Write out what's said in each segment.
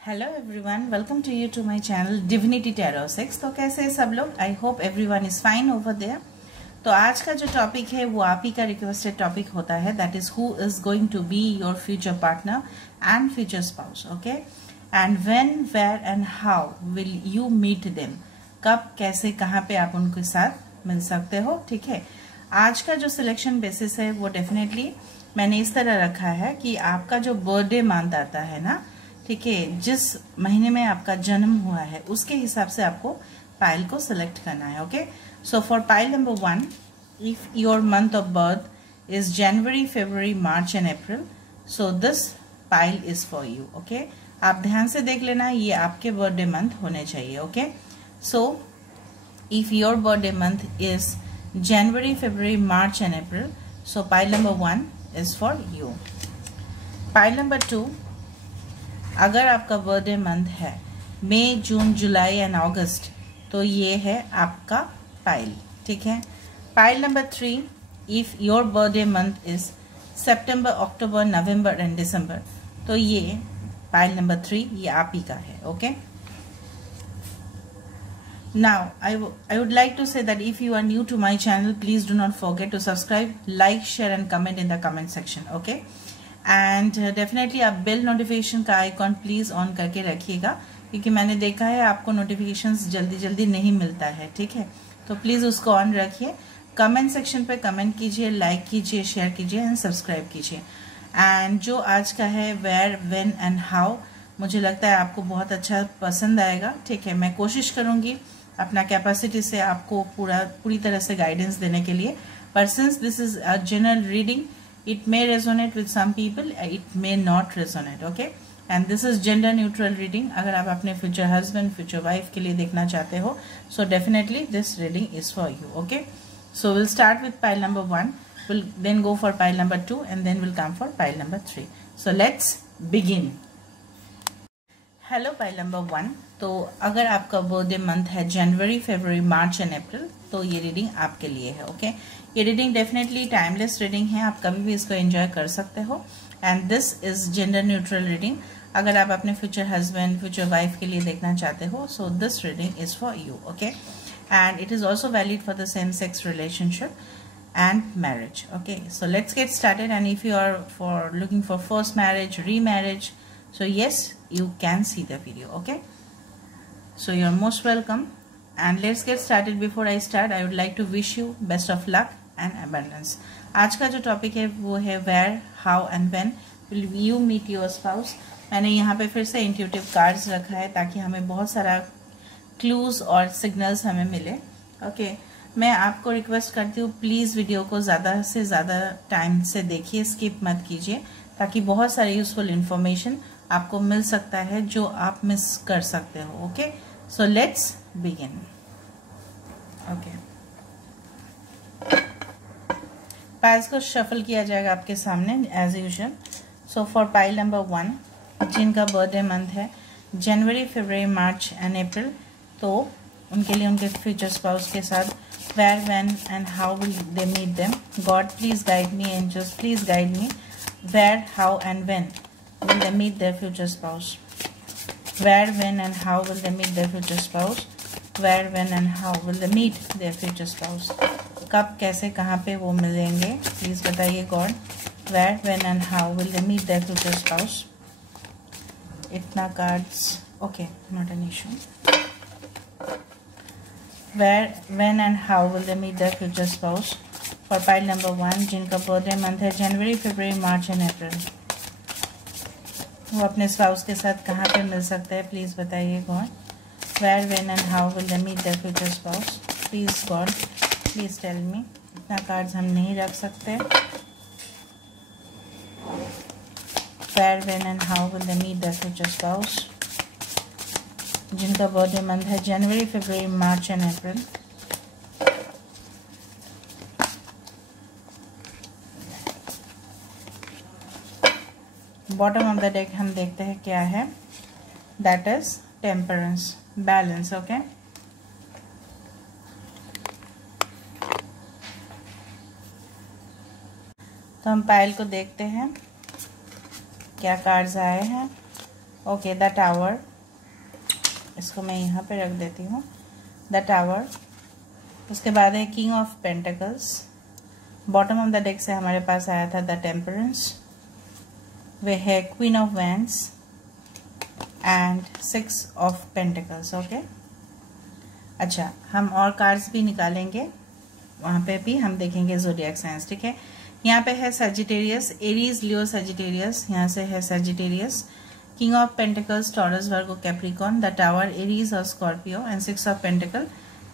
Hello everyone, welcome to you to my channel divinity tarot 6। तो कैसे हैं सब लोग? I hope everyone is fine over there. तो आज का जो टॉपिक है वो आप ही का रिक्वेस्टेड टॉपिक होता है, that is who is going to be your future partner and future spouse. Okay, and when, where and how will you meet them. कब, कैसे, कहाँ पे आप उनके साथ मिल सकते हो। ठीक है, आज का जो सिलेक्शन बेसिस है वो डेफिनेटली मैंने इस तरह रखा है कि आपका जो बर्थडे मंथ आता है ना, ठीक है, जिस महीने में आपका जन्म हुआ है उसके हिसाब से आपको पाइल को सिलेक्ट करना है। Okay, so for pile number 1, if your month of birth is January, February, March and April, so this pile is for you. Okay, आप ध्यान से देख लेना, ये आपके बर्थडे मंथ होने चाहिए। Okay, so if your birthday month is January, February, March and April, so pile number 1 is for you. Pile number 2, अगर आपका बर्थडे मंथ है मई, जून, जुलाई एंड अगस्त, तो ये है आपका पाइल। ठीक है, pile number 3, if your birthday month is September, October, November and December, तो ये पाइल नंबर 3 ये आप ही का है। Okay, now I would like to say that if you are new to my channel, please do not forget to subscribe, like, share and comment in the comment section. Okay, and definitely आप bell notification का icon please on करके रखिएगा, क्योंकि मैंने देखा है आपको notifications जल्दी जल्दी नहीं मिलता है। ठीक है, तो प्लीज उसको ऑन रखिए। कमेंट सेक्शन पे कमेंट कीजिए, लाइक कीजिए, शेयर कीजिए एंड सब्सक्राइब कीजिए। एंड जो आज का है वेयर, व्हेन एंड हाउ, मुझे लगता है आपको बहुत अच्छा पसंद आएगा। ठीक है, मैं कोशिश करूंगी अपना कैपेसिटी से आपको पूरी तरह से गाइडेंस देने के लिए, पर since this is a general reading, it may resonate with some people, it may not resonate. Okay, and this is gender neutral reading. अगर आप अपने फ्यूचर हस्बैंड, फ्यूचर वाइफ के लिए देखना चाहते हो, so definitely this reading is for you. Okay, so will start with pile number 1, will then go for pile number 2 and then will come for pile number 3। So let's begin. Hello pile number 1, तो अगर आपका birthday month है January, February, March and अप्रैल, तो ये reading आपके लिए है। Okay, ये रीडिंग डेफिनेटली टाइमलेस रीडिंग है, आप कभी भी इसको एंजॉय कर सकते हो। And this is gender neutral reading. अगर आप अपने फ्यूचर हस्बैंड, फ्यूचर वाइफ के लिए देखना चाहते हो, so this reading is for you. Okay, and it is also valid for the same sex relationship and marriage. Okay, so let's get started. And if you are looking for first marriage, remarriage, so yes, you can see the video. Okay, so you're most welcome, and let's get started. Before I start, I would like to wish you best of luck and abundance. आज का जो topic है वो है where, how and when will you meet your spouse. मैंने यहाँ पे फिर से इंट्यूटिव कार्ड्स रखा है ताकि हमें बहुत सारा क्लूज और सिग्नल्स हमें मिले। ओके, मैं आपको रिक्वेस्ट करती हूँ प्लीज़ वीडियो को ज़्यादा से ज़्यादा टाइम से देखिए, स्किप मत कीजिए, ताकि बहुत सारी यूजफुल इन्फॉर्मेशन आपको मिल सकता है जो आप मिस कर सकते हो। Okay, so let's begin. Okay, piles को शफल किया जाएगा आपके सामने as usual. So for pile number 1, जिनका बर्थडे मंथ है जनवरी, फरवरी, मार्च एंड अप्रैल, तो उनके लिए उनके फ्यूचर स्पाउस के साथ where, when and how will they meet them. God, please guide me, angels, please guide me. Where, how and when will they meet their future spouse. Where, when and how will they meet their future spouse. Where, when and how will they meet their future spouse. कब, कैसे, कहाँ पे वो मिलेंगे, please बताइए God. Where, when and how will they meet their future spouse. इतना cards, okay, not an issue. Where, when and how will they meet their future spouse. For pile number 1, जिनका birthday month है January, February, March and अप्रैल, वो अपने spouse के साथ कहाँ पे मिल सकते हैं, प्लीज़ बताइए God. Where, when and how will they meet their future spouse. Please God, please tell me. इतना कार्ड्स हम नहीं रख सकते। Where, when and how will they meet their future spouse. जिनका बर्थडे मंथ है January, February, March and April, bottom of the deck हम देखते हैं क्या है, that is temperance, balance. Okay, तो हम पाइल को देखते हैं क्या कार्ड्स आए हैं। ओके, द टावर, इसको मैं यहाँ पे रख देती हूँ, द टावर। उसके बाद है king of pentacles. Bottom of the deck से हमारे पास आया था द टेम्परेंस। वे है queen of wands and 6 of pentacles. Okay, अच्छा, हम और कार्ड्स भी निकालेंगे, वहाँ पे भी हम देखेंगे ज़ोडिएक साइंस। ठीक है, यहाँ पे है सजिटेरियस, एरीज, लियो, सजिटेरियस। यहाँ से है Sagittarius, King of Pentacles, Taurus, Virgo, Capricorn, the Tower, Aries और Scorpio and 6 of pentacle,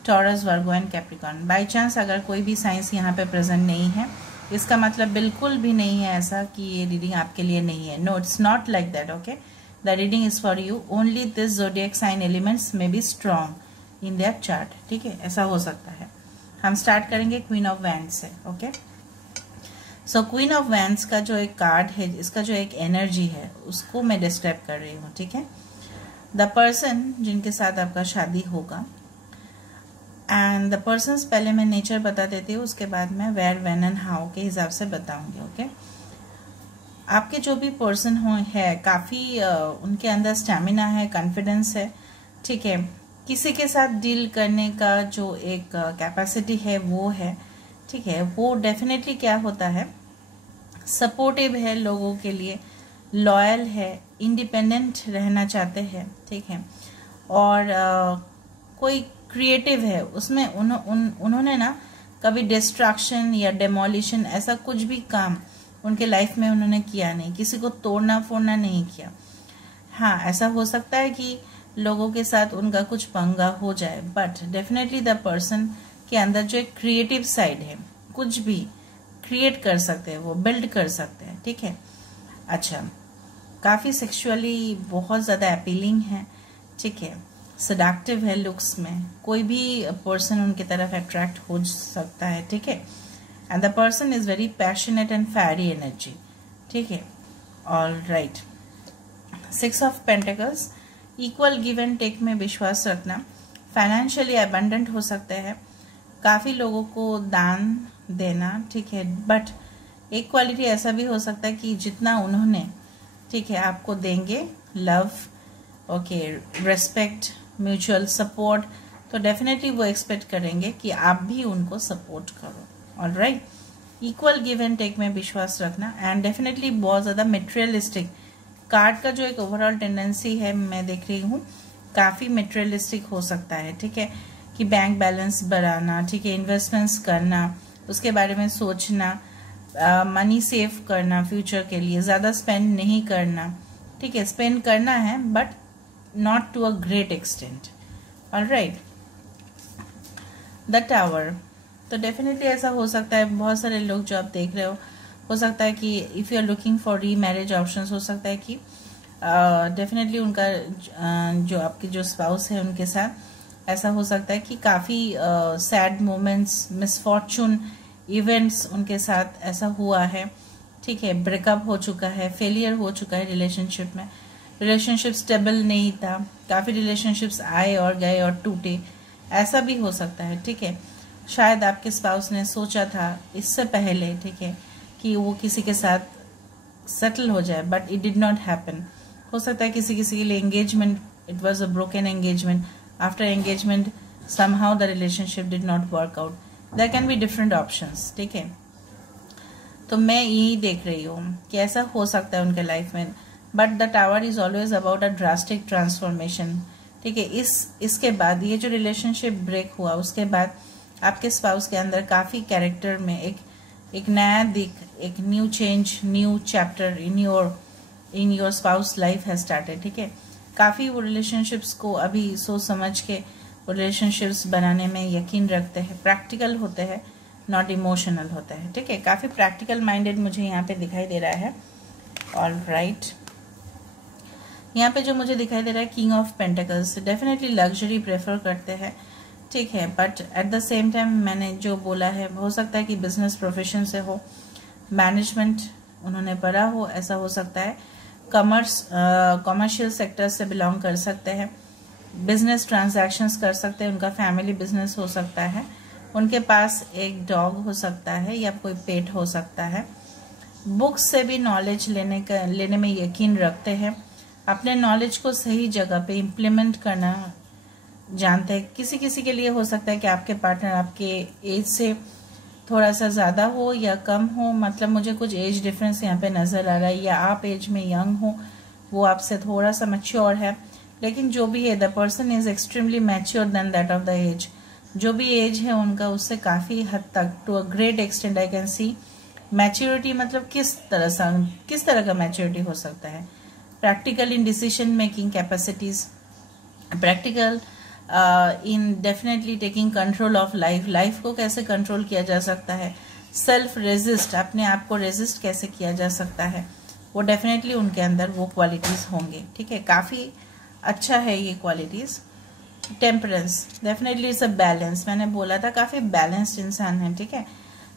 Taurus, Virgo and Capricorn. By chance अगर कोई भी साइंस यहाँ पे प्रेजेंट नहीं है, इसका मतलब बिल्कुल भी नहीं है ऐसा कि ये रीडिंग आपके लिए नहीं है। No, it's not like that. Okay, the reading is for you, only this zodiac sign elements may be strong in their chart. ठीक है, ऐसा हो सकता है। हम स्टार्ट करेंगे क्वीन ऑफ वैंड्स से। Okay, so queen of wands का जो एक कार्ड है, इसका जो एक एनर्जी है, उसको मैं डिस्क्राइब कर रही हूँ। ठीक है, द पर्सन जिनके साथ आपका शादी होगा, एंड द पर्सन्स, पहले मैं नेचर बता देती हूँ, उसके बाद मैं वेयर, व्हेन एंड हाउ के हिसाब से बताऊंगी। ओके, आपके जो भी पर्सन हो है, काफ़ी उनके अंदर स्टैमिना है, कॉन्फिडेंस है। ठीक है, किसी के साथ डील करने का जो एक कैपेसिटी है वो है। ठीक है, वो डेफिनेटली क्या होता है, सपोर्टिव है लोगों के लिए, लॉयल है, इंडिपेंडेंट रहना चाहते हैं। ठीक है, और कोई क्रिएटिव है उसमें, उन्होंने ना कभी डिस्ट्रक्शन या डेमोलिशन ऐसा कुछ भी काम उनके लाइफ में उन्होंने किया नहीं, किसी को तोड़ना फोड़ना नहीं किया। हाँ, ऐसा हो सकता है कि लोगों के साथ उनका कुछ पंगा हो जाए, बट डेफिनेटली द पर्सन के अंदर जो एक क्रिएटिव साइड है, कुछ भी क्रिएट कर सकते हैं, वो बिल्ड कर सकते हैं। ठीक है, अच्छा, काफ़ी सेक्सुअली बहुत ज़्यादा अपीलिंग है। ठीक है, सडाक्टिव है लुक्स में, कोई भी पर्सन उनकी तरफ अट्रैक्ट हो सकता है। ठीक है, and the person is very passionate and fiery energy. ठीक है, all right. 6 of pentacles, equal give and take में विश्वास रखना, फाइनेंशियली अबंडेंट हो सकते हैं, काफ़ी लोगों को दान देना। ठीक है, बट एक क्वालिटी ऐसा भी हो सकता है कि जितना उन्होंने, ठीक है, आपको देंगे, love, okay, respect, mutual support, तो डेफिनेटली वो एक्सपेक्ट करेंगे कि आप भी उनको सपोर्ट करो। All right, equal give and take में विश्वास रखना, एंड डेफिनेटली बहुत ज़्यादा मटेरियलिस्टिक कार्ड का जो एक ओवरऑल टेंडेंसी है, मैं देख रही हूँ काफ़ी मटेरियलिस्टिक हो सकता है। ठीक है, कि बैंक बैलेंस बढ़ाना, ठीक है, इन्वेस्टमेंट्स करना, उसके बारे में सोचना, मनी सेव करना फ्यूचर के लिए, ज़्यादा स्पेंड नहीं करना। ठीक है, स्पेंड करना है but not to a great extent. All right, the tower, तो डेफिनेटली ऐसा हो सकता है, बहुत सारे लोग जो आप देख रहे हो सकता है कि if you are looking for remarriage options, हो सकता है कि डेफिनेटली उनका जो आपके जो स्पाउस है उनके साथ ऐसा हो सकता है कि काफ़ी सैड मोमेंट्स, मिसफॉर्चून इवेंट्स उनके साथ ऐसा हुआ है। ठीक है, ब्रेकअप हो चुका है, फेलियर हो चुका है रिलेशनशिप में, रिलेशनशिप स्टेबल नहीं था, काफ़ी रिलेशनशिप्स आए और गए और टूटे, ऐसा भी हो सकता है। ठीक है, शायद आपके स्पाउस ने सोचा था इससे पहले, ठीक है, कि वो किसी के साथ सेटल हो जाए, but it did not happen. हो सकता है किसी के लिए engagement, it was a broken engagement, after engagement somehow the relationship did not work out. There can be different options. ठीक है, तो मैं यही देख रही हूँ कि ऐसा हो सकता है उनके लाइफ में, but the tower is always about a drastic transformation. ठीक है, इसके बाद ये जो रिलेशनशिप ब्रेक हुआ, उसके बाद आपके स्पाउस के अंदर काफ़ी कैरेक्टर में एक नया दिख, एक new change, new chapter in your spouse life has started. ठीक है, काफ़ी वो रिलेशनशिप्स को अभी सोच समझ के रिलेशनशिप्स बनाने में यकीन रखते हैं, प्रैक्टिकल होते हैं, नॉट इमोशनल होते हैं। ठीक है, काफ़ी प्रैक्टिकल माइंडेड मुझे यहाँ पे दिखाई दे रहा है। ऑल राइट, यहाँ पे जो मुझे दिखाई दे रहा है king of pentacles, definitely luxury prefer करते हैं। ठीक है, but at the same time मैंने जो बोला है, हो सकता है कि बिजनेस प्रोफेशन से हो, मैनेजमेंट उन्होंने पढ़ा हो, ऐसा हो सकता है, कॉमर्शियल सेक्टर से बिलोंग कर सकते हैं, बिजनेस ट्रांजैक्शंस कर सकते हैं, उनका फैमिली बिजनेस हो सकता है, उनके पास एक डॉग हो सकता है या कोई पेट हो सकता है, बुक्स से भी नॉलेज लेने में यकीन रखते हैं, अपने नॉलेज को सही जगह पे इम्प्लीमेंट करना जानते हैं। किसी किसी के लिए हो सकता है कि आपके पार्टनर आपके एज से थोड़ा सा ज़्यादा हो या कम हो, मतलब मुझे कुछ एज डिफरेंस यहाँ पे नज़र आ रहा है, या आप एज में यंग हो, वो आपसे थोड़ा सा मैच्योर है। लेकिन जो भी है, the person is extremely mature than that of the age. जो भी एज है उनका उससे काफ़ी हद तक, to a great extent I can see maturity. मतलब किस तरह का मैच्योरिटी हो सकता है? Practical in decision making capacities, practical in definitely taking control of life को कैसे कंट्रोल किया जा सकता है, सेल्फ रेजिस्ट, अपने आप को रेजिस्ट कैसे किया जा सकता है, वो डेफिनेटली उनके अंदर वो क्वालिटीज़ होंगे। ठीक है, काफ़ी अच्छा है ये qualities. Temperance, definitely it's a balance, मैंने बोला था काफ़ी बैलेंस्ड इंसान है। ठीक है,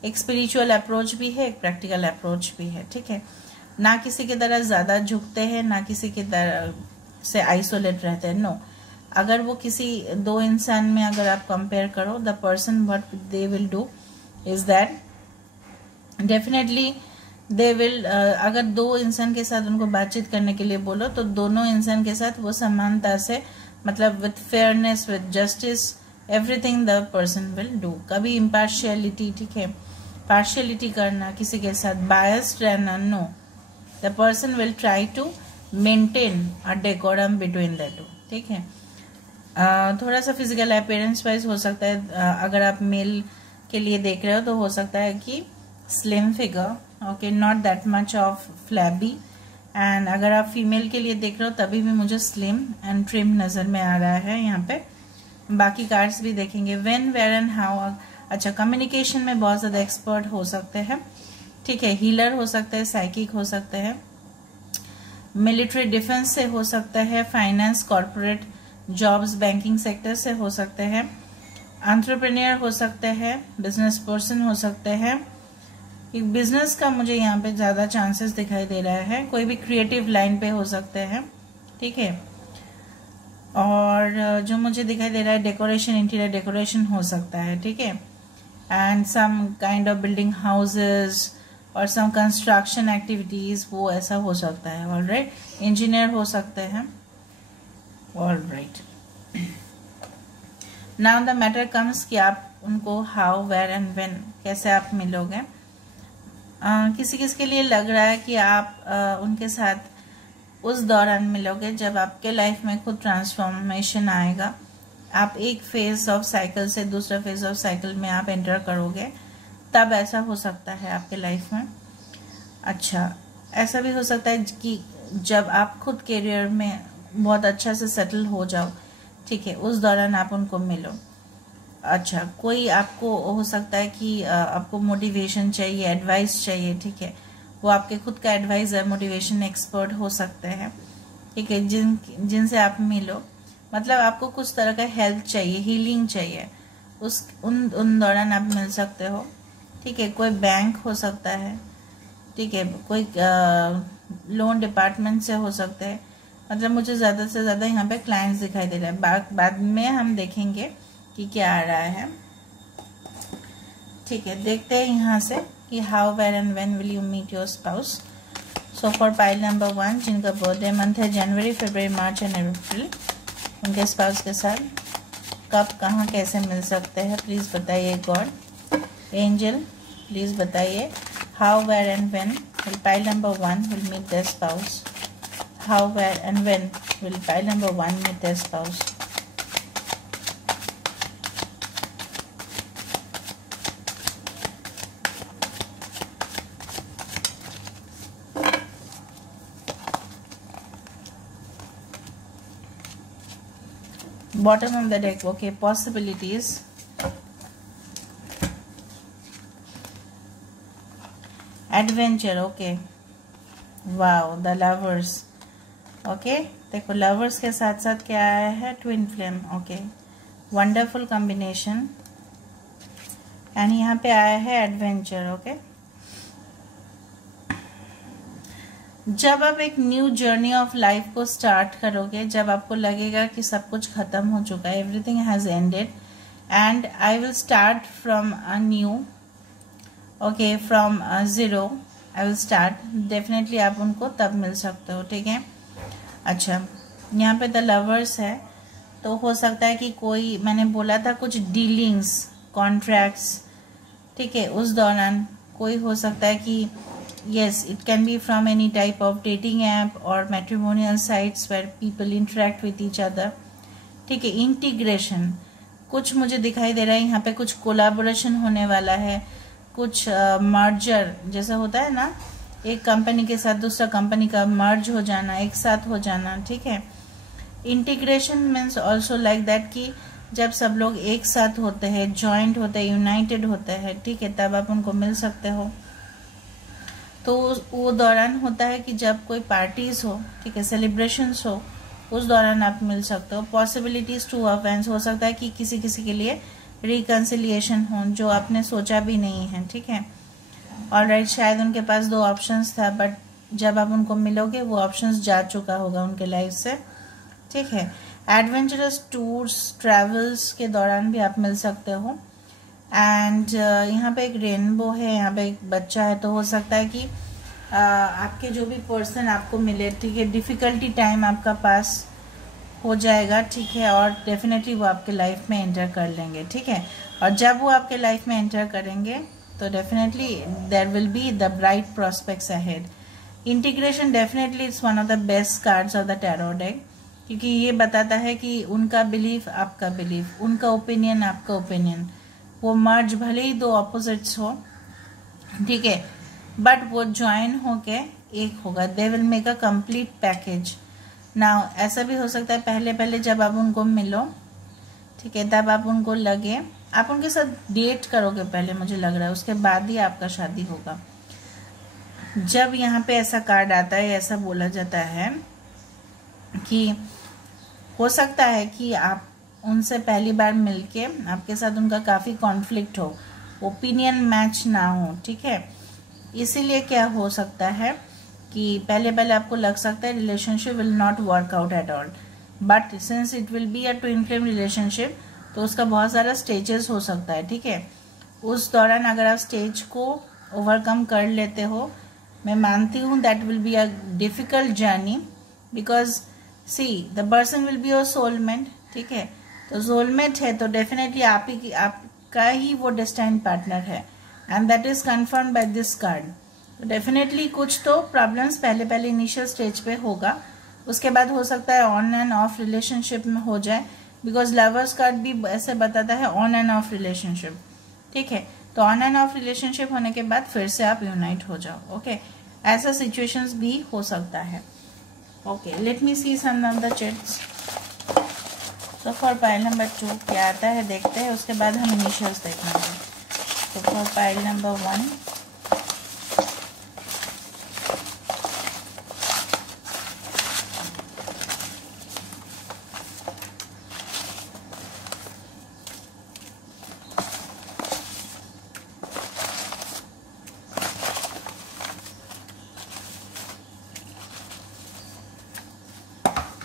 एक स्पिरिचुअल अप्रोच भी है, एक प्रैक्टिकल अप्रोच भी है। ठीक है, ना किसी की तरह ज़्यादा झुकते हैं, ना किसी की तरह से आइसोलेट रहते हैं। नो, अगर वो किसी दो इंसान में अगर आप कंपेयर करो, the person what they will do is that definitely they will, अगर दो इंसान के साथ उनको बातचीत करने के लिए बोलो तो दोनों इंसान के साथ वो समानता से, मतलब with fairness, with justice, everything the person will do. कभी इम्पार्शियलिटी, ठीक है, पार्शियलिटी करना किसी के साथ, बायस्ड रहना, no, the person will try to maintain a decorum between the two. ठीक है, थोड़ा सा फिजिकल अपीयरेंस वाइज हो सकता है, अगर आप मेल के लिए देख रहे हो तो हो सकता है कि slim figure, okay, not that much of flabby. And अगर आप फीमेल के लिए देख रहे हो तभी भी मुझे स्लिम एंड ट्रिम नज़र में आ रहा है यहाँ पे। बाकी कार्ड्स भी देखेंगे, व्हेन, वेयर एंड हाउ। अच्छा, कम्युनिकेशन में बहुत ज़्यादा एक्सपर्ट हो सकते हैं। ठीक है, हीलर हो सकते हैं, साइकिक हो सकते हैं, मिलिट्री डिफेंस से हो सकता है, finance, corporate jobs, banking sector से हो सकते हैं, एंटरप्रेन्योर हो सकते हैं, बिजनेस पर्सन हो सकते हैं। एक बिजनेस का मुझे यहाँ पे ज़्यादा चांसेस दिखाई दे रहा है, कोई भी क्रिएटिव लाइन पे हो सकते हैं। ठीक है, और जो मुझे दिखाई दे रहा है डेकोरेशन, इंटीरियर डेकोरेशन हो सकता है। ठीक है, and some kind of building houses और सम कंस्ट्रक्शन एक्टिविटीज, वो ऐसा हो सकता है। ऑलराइट, इंजीनियर हो सकते हैं। Alright, now the matter comes कि आप उनको हाउ, वेयर एंड व्हेन कैसे आप मिलोगे। किसी किसी के लिए लग रहा है कि आप उनके साथ उस दौरान मिलोगे जब आपके लाइफ में खुद ट्रांसफॉर्मेशन आएगा। आप एक फेज ऑफ साइकिल से दूसरा फेज ऑफ साइकिल में आप एंटर करोगे, तब ऐसा हो सकता है आपके लाइफ में। अच्छा, ऐसा भी हो सकता है कि जब आप खुद करियर में बहुत अच्छा से सेटल हो जाओ, ठीक है, उस दौरान आप उनको मिलो। अच्छा, कोई आपको हो सकता है कि आपको मोटिवेशन चाहिए, एडवाइस चाहिए। ठीक है, वो आपके खुद का एडवाइजर, मोटिवेशन एक्सपर्ट हो सकते हैं। ठीक है, जिनसे आप मिलो, मतलब आपको कुछ तरह का हेल्प चाहिए, हीलिंग चाहिए, उन दौरान आप मिल सकते हो। ठीक है, कोई बैंक हो सकता है। ठीक है, कोई लोन डिपार्टमेंट से हो सकते हैं। मतलब मुझे ज़्यादा से ज़्यादा यहाँ पे क्लाइंट्स दिखाई दे रहे हैं। बाद में हम देखेंगे कि क्या आ रहा है। ठीक है, देखते हैं यहाँ से कि how, where and when will you meet your spouse. So for pile number 1, जिनका बर्थडे मंथ है जनवरी, फरवरी, मार्च एंड अप्रैल, उनके स्पाउस के साथ कब, कहाँ, कैसे मिल सकते हैं, प्लीज़ बताइए। गॉड, एंजल, प्लीज़ बताइए how, where and when will pile number 1 will meet their spouse. How, where and when will pile number 1 meet their spouse? Bottom of the deck, okay, possibilities. Adventure, okay. Wow, the lovers. Okay, देखो lovers के साथ साथ क्या आया है, twin flame. Okay, wonderful combination. And यहाँ पे आया है एडवेंचर। ओके, जब आप एक न्यू जर्नी ऑफ लाइफ को स्टार्ट करोगे, जब आपको लगेगा कि सब कुछ खत्म हो चुका है, everything has ended and I will start from a new, okay, from zero I will start, definitely आप उनको तब मिल सकते हो। ठीक है, अच्छा, यहाँ पे द लवर्स है, तो हो सकता है कि कोई, मैंने बोला था कुछ डीलिंग्स, कॉन्ट्रैक्ट्स, ठीक है, उस दौरान कोई हो सकता है कि yes, it can be from any type of dating app or matrimonial sites where people interact with each other, ठीक है। इंटीग्रेशन कुछ मुझे दिखाई दे रहा है यहाँ पे, कुछ कोलाबोरेशन होने वाला है, कुछ मर्जर जैसा होता है ना, एक कंपनी के साथ दूसरा कंपनी का मर्ज हो जाना, एक साथ हो जाना, ठीक है। Integration means also like that कि जब सब लोग एक साथ होते हैं, जॉइंट होते हैं, यूनाइटेड होते हैं, ठीक है, तब आप उनको मिल सकते हो। तो वो दौरान होता है कि जब कोई पार्टीज हो, ठीक है, सेलिब्रेशंस हो, उस दौरान आप मिल सकते हो। पॉसिबिलिटीज टू ऑफेंस हो सकता है कि किसी किसी के लिए रिकंसिलिएशन हो जो आपने सोचा भी नहीं है, ठीक है। ऑलराइट, शायद उनके पास 2 ऑप्शंस था, बट जब आप उनको मिलोगे वो ऑप्शंस जा चुका होगा उनके लाइफ से, ठीक है। एडवेंचरस टूर्स, ट्रैवल्स के दौरान भी आप मिल सकते हो। एंड यहाँ पे एक रेनबो है, यहाँ पे एक बच्चा है, तो हो सकता है कि आपके जो भी पर्सन आपको मिले, ठीक है, डिफ़िकल्टी टाइम आपका पास हो जाएगा, ठीक है, और डेफिनेटली वो आपके लाइफ में एंटर कर लेंगे, ठीक है। और जब वो आपके लाइफ में एंटर करेंगे तो definitely there will be the bright prospects ahead. Integration definitely it's one of the best cards of the tarot deck, क्योंकि ये बताता है कि उनका बिलीफ आपका बिलीफ, उनका ओपिनियन आपका ओपिनियन, वो मर्ज भले ही 2 ऑपोजिट्स हो, ठीक है, बट वो ज्वाइन होके एक होगा, they will make a complete package. Now ऐसा भी हो सकता है पहले पहले जब आप उनको मिलो, ठीक है, तब आप उनको लगे, आप उनके साथ डेट करोगे पहले, मुझे लग रहा है उसके बाद ही आपका शादी होगा। जब यहाँ पे ऐसा कार्ड आता है, ऐसा बोला जाता है कि हो सकता है कि आप उनसे पहली बार मिलके आपके साथ उनका काफ़ी कॉन्फ्लिक्ट हो, ओपिनियन मैच ना हो, ठीक है। इसीलिए क्या हो सकता है कि पहले पहले आपको लग सकता है relationship will not work out at all, but since it will be a twin flame relationship, तो उसका बहुत सारा स्टेजेस हो सकता है, ठीक है। उस दौरान अगर आप स्टेज को ओवरकम कर लेते हो, मैं मानती हूँ that will be a difficult journey, because see the person will be your soulmate, ठीक है। तो सोलमेट है तो डेफिनेटली आपका ही वो डेस्टाइन्ड पार्टनर है, and that is confirm by this card. तो डेफिनेटली कुछ तो प्रॉब्लम्स पहले पहले इनिशियल स्टेज पे होगा, उसके बाद हो सकता है ऑन एंड ऑफ रिलेशनशिप में हो जाए, बिकॉज लवर्स कार्ड भी ऐसे बताता है ऑन एंड ऑफ रिलेशनशिप, ठीक है। तो ऑन एंड ऑफ रिलेशनशिप होने के बाद फिर से आप यूनाइट हो जाओ, ओके, ऐसा सिचुएशंस भी हो सकता है। Okay, let me see some of the chats. तो फॉर पाइल नंबर 2 क्या आता है देखते हैं, उसके बाद हम इनिशियल्स देखेंगे। तो फॉर पाइल नंबर 1,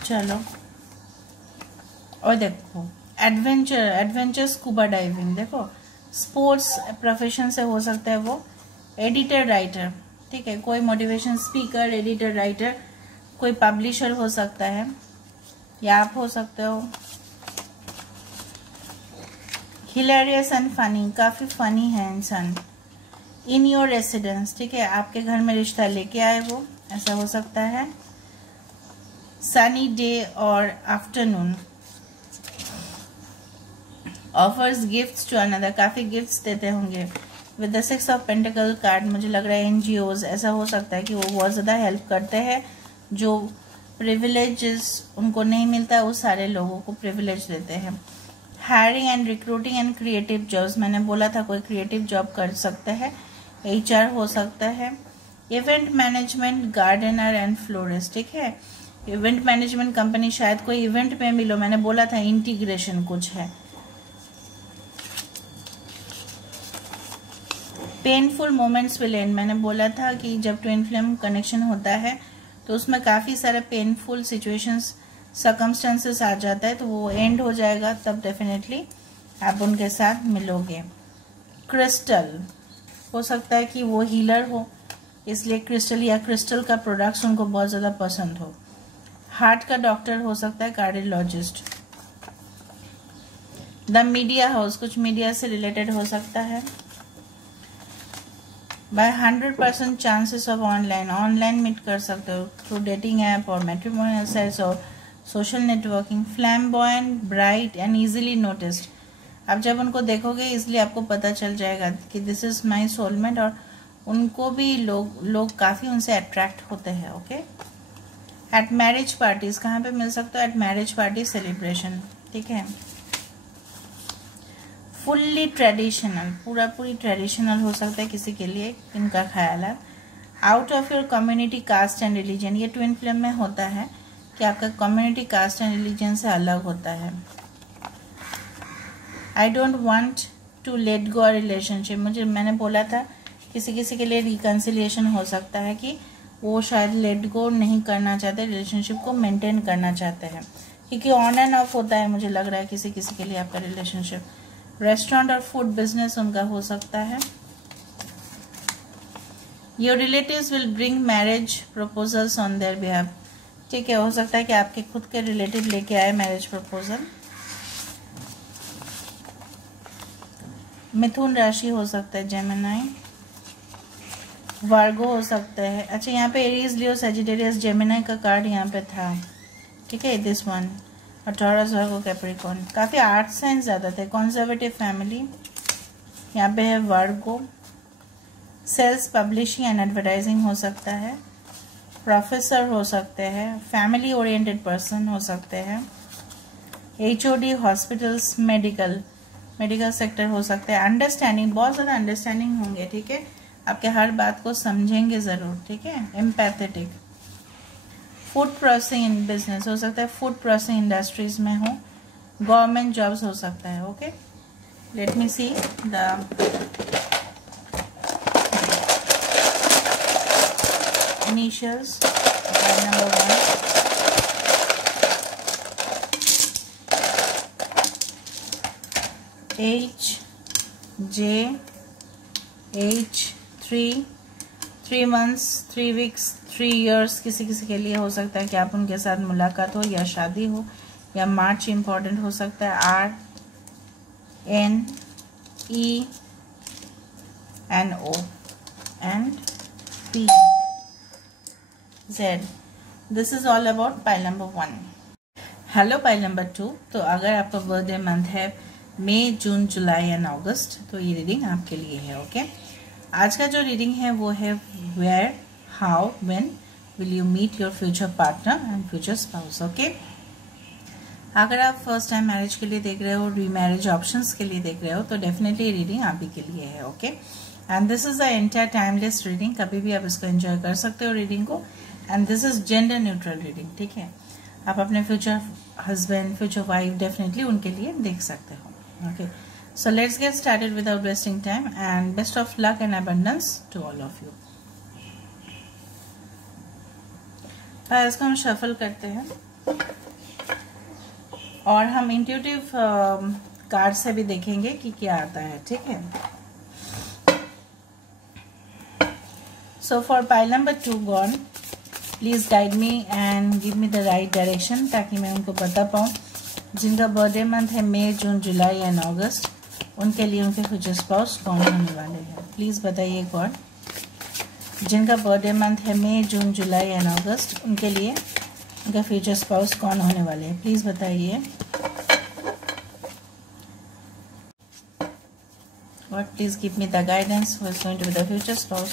चलो, और देखो एडवेंचर स्कूबा डाइविंग, देखो स्पोर्ट्स प्रोफेशन से हो सकता है वो, एडिटर राइटर, ठीक है, कोई मोटिवेशन स्पीकर, एडिटर राइटर, कोई पब्लिशर हो सकता है, या आप हो सकते हो। हिलेरियस एंड फनी, काफ़ी फनी है इंसान। इन योर रेसिडेंस, ठीक है, आपके घर में रिश्ता लेके आए वो, ऐसा हो सकता है। सनी डे और afternoon, offers gifts to another, काफ़ी गिफ्ट्स देते होंगे। With the 6 of pentacle card, मुझे लग रहा है एनजीओज, ऐसा हो सकता है कि वो बहुत ज़्यादा हेल्प करते हैं, जो प्रिविलेजेस उनको नहीं मिलता वो सारे लोगों को प्रिविलेज देते हैं। Hiring and recruiting and creative jobs, मैंने बोला था कोई क्रिएटिव जॉब कर सकते हैं, HR हो सकता है। Event management, gardener and florist, ठीक है, इवेंट मैनेजमेंट कंपनी, शायद कोई इवेंट में मिलो, मैंने बोला था इंटीग्रेशन कुछ है। पेनफुल मोमेंट्स विल एंड, मैंने बोला था कि जब ट्विन फ्लेम कनेक्शन होता है तो उसमें काफ़ी सारे पेनफुल सिचुएशंस, सर्कमस्टेंसेस आ जाता है, तो वो एंड हो जाएगा, तब डेफिनेटली आप उनके साथ मिलोगे। क्रिस्टल, हो सकता है कि वो हीलर हो, इसलिए क्रिस्टल या क्रिस्टल का प्रोडक्ट्स उनको बहुत ज़्यादा पसंद हो। हार्ट का डॉक्टर हो सकता है, कार्डियोलॉजिस्ट। द मीडिया हाउस, कुछ मीडिया से रिलेटेड हो सकता है। By 100% chances of online meet कर सकते हो थ्रू डेटिंग ऐप और मैट्रिमोनियल साइट्स और social networking. Flamboyant, bright and easily noticed, आप जब उनको देखोगे इसलिए आपको पता चल जाएगा कि दिस इज माई सोलमेट, और उनको भी लोग काफ़ी उनसे अट्रैक्ट होते हैं। ओके। एट मैरिज पार्टीज, कहाँ पे मिल सकते हो? एट मैरिज पार्टी सेलिब्रेशन, ठीक है। फुल्ली ट्रेडिशनल, पूरी ट्रेडिशनल हो सकता है किसी के लिए, इनका ख्याल है। Out of your community, caste and religion, ये ट्विन फ्लेम में होता है कि आपका कम्युनिटी कास्ट एंड रिलीजन से अलग होता है। I don't want to let go a relationship, मैंने बोला था किसी के लिए रिकन्सिलिएशन हो सकता है कि वो शायद लेट गो नहीं करना चाहते, रिलेशनशिप को मेंटेन करना चाहते हैं, क्योंकि ऑन एंड ऑफ होता है, मुझे लग रहा है किसी के लिए आपका रिलेशनशिप। रेस्टोरेंट और फूड बिजनेस उनका हो सकता है। Your relatives will bring marriage proposals on their behalf, ठीक है, हो सकता है कि आपके खुद के रिलेटिव लेके आए मैरिज प्रपोजल। मिथुन राशि हो सकता है, जेमिनाई। वार्गो हो सकता है। अच्छा, यहाँ पे एरीज, लियो, सजिटेरियस, जेमिनाई का कार्ड यहाँ पे था, ठीक है, दिस वन। और टॉरस, वार्गो, कैप्रिकॉर्न, काफ़ी आर्ट साइंस ज़्यादा थे। कंजर्वेटिव फैमिली, यहाँ पे है वार्गो। सेल्स, पब्लिशिंग एंड एडवर्टाइजिंग हो सकता है। प्रोफेसर हो सकते हैं। फैमिली ओरिएंटेड पर्सन हो सकते हैं। HOD, हॉस्पिटल्स, मेडिकल सेक्टर हो सकते हैं। अंडरस्टैंडिंग, बहुत ज़्यादा अंडरस्टैंडिंग होंगे, ठीक है, आपके हर बात को समझेंगे ज़रूर, ठीक है। Empathetic. Food processing in business हो सकता है, फूड प्रोसेसिंग इंडस्ट्रीज में हो। गवर्नमेंट जॉब्स हो सकता है। Okay, let me see the initials. Number 1, H, 3 months, 3 weeks, 3 years, किसी के लिए हो सकता है कि आप उनके साथ मुलाकात हो या शादी हो, या मार्च इंपॉर्टेंट हो सकता है। RNENO and PZ. This is all about pile number 1। Hello pile number 2। तो अगर आपका बर्थडे मंथ है मई, जून, जुलाई एंड अगस्त, तो ये रीडिंग आपके लिए है। ओके, आज का जो रीडिंग है वो है where, how, when will you meet your future partner and future spouse. Okay, अगर आप फर्स्ट टाइम मैरिज के लिए देख रहे हो, रीमैरिज ऑप्शंस के लिए देख रहे हो, तो डेफिनेटली रीडिंग आप ही के लिए है। Okay, and this is the entire timeless reading, कभी भी आप इसको एंजॉय कर सकते हो रीडिंग को। And this is gender neutral reading, ठीक है, आप अपने future husband, future wife definitely उनके लिए देख सकते हो। Okay, so let's get started without wasting time, and best of luck and abundance to all of you. इसको हम शफल करते हैं और हम इंट्यूटिव कार्ड से भी देखेंगे कि क्या आता है, ठीक है। So for pile number 2 gone, please guide me and give me the right direction, ताकि मैं उनको बता पाऊँ जिनका बर्थडे मंथ है मई, जून, जुलाई एंड अगस्त, उनके लिए उनके फ्यूचर स्पाउस कौन होने वाले हैं। प्लीज़ बताइए गॉड, जिनका बर्थडे मंथ है मई, जून, जुलाई एंड अगस्त, उनके लिए उनका फ्यूचर स्पाउस कौन होने वाले हैं, प्लीज़ बताइए। What, please give me the guidance who is going to be the future spouse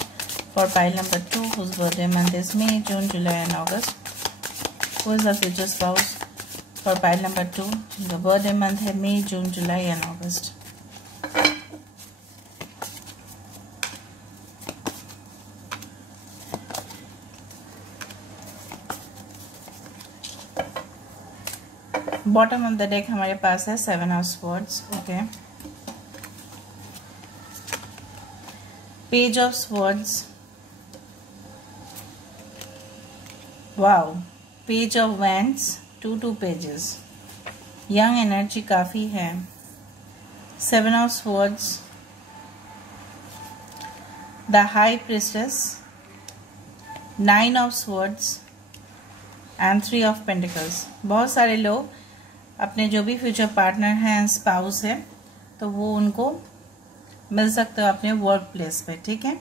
for pile number 2, whose birthday month is May, June, July and August. Who is the future spouse for pile number 2? The birthday month है May, June, July and August. Bottom of the deck हमारे पास है 7 of swords. Okay, page of swords, wow, page of wands, 2 pages, young energy काफी है। 7 of swords, the high priestess, 9 of swords and 3 of pentacles. बहुत सारे लोग अपने जो भी फ्यूचर पार्टनर हैं, स्पाउस है, तो वो उनको मिल सकते हो अपने वर्क प्लेस पे, ठीक है।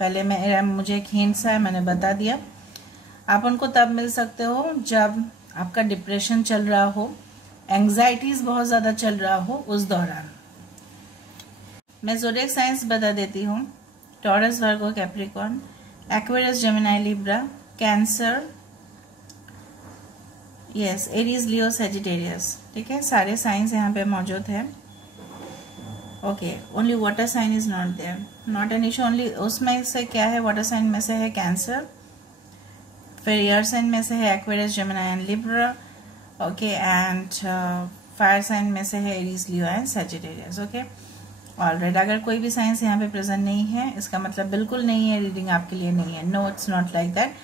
पहले मुझे एक हिंट्स है, मैंने बता दिया। आप उनको तब मिल सकते हो जब आपका डिप्रेशन चल रहा हो, एंग्जाइटीज बहुत ज़्यादा चल रहा हो, उस दौरान। मैं ज़ोडिएक साइंस बता देती हूँ। Taurus, Virgo, Capricorn, Aquarius, Gemini, Libra, Cancer, yes, Aries, Leo, Sagittarius, ठीक है। सारे साइंस यहाँ पे मौजूद है। Okay, only water sign is not there, not an issue. Only उसमें से क्या है, वाटर साइन में से है कैंसर, फिर एयर साइन में से है Aquarius, Gemini and Libra, okay, and fire sign में से है Aries, Leo and Sagittarius, okay. Alright, अगर कोई भी साइंस यहाँ पे प्रेजेंट नहीं है, इसका मतलब बिल्कुल नहीं है रीडिंग आपके लिए नहीं है। No, it's not like that.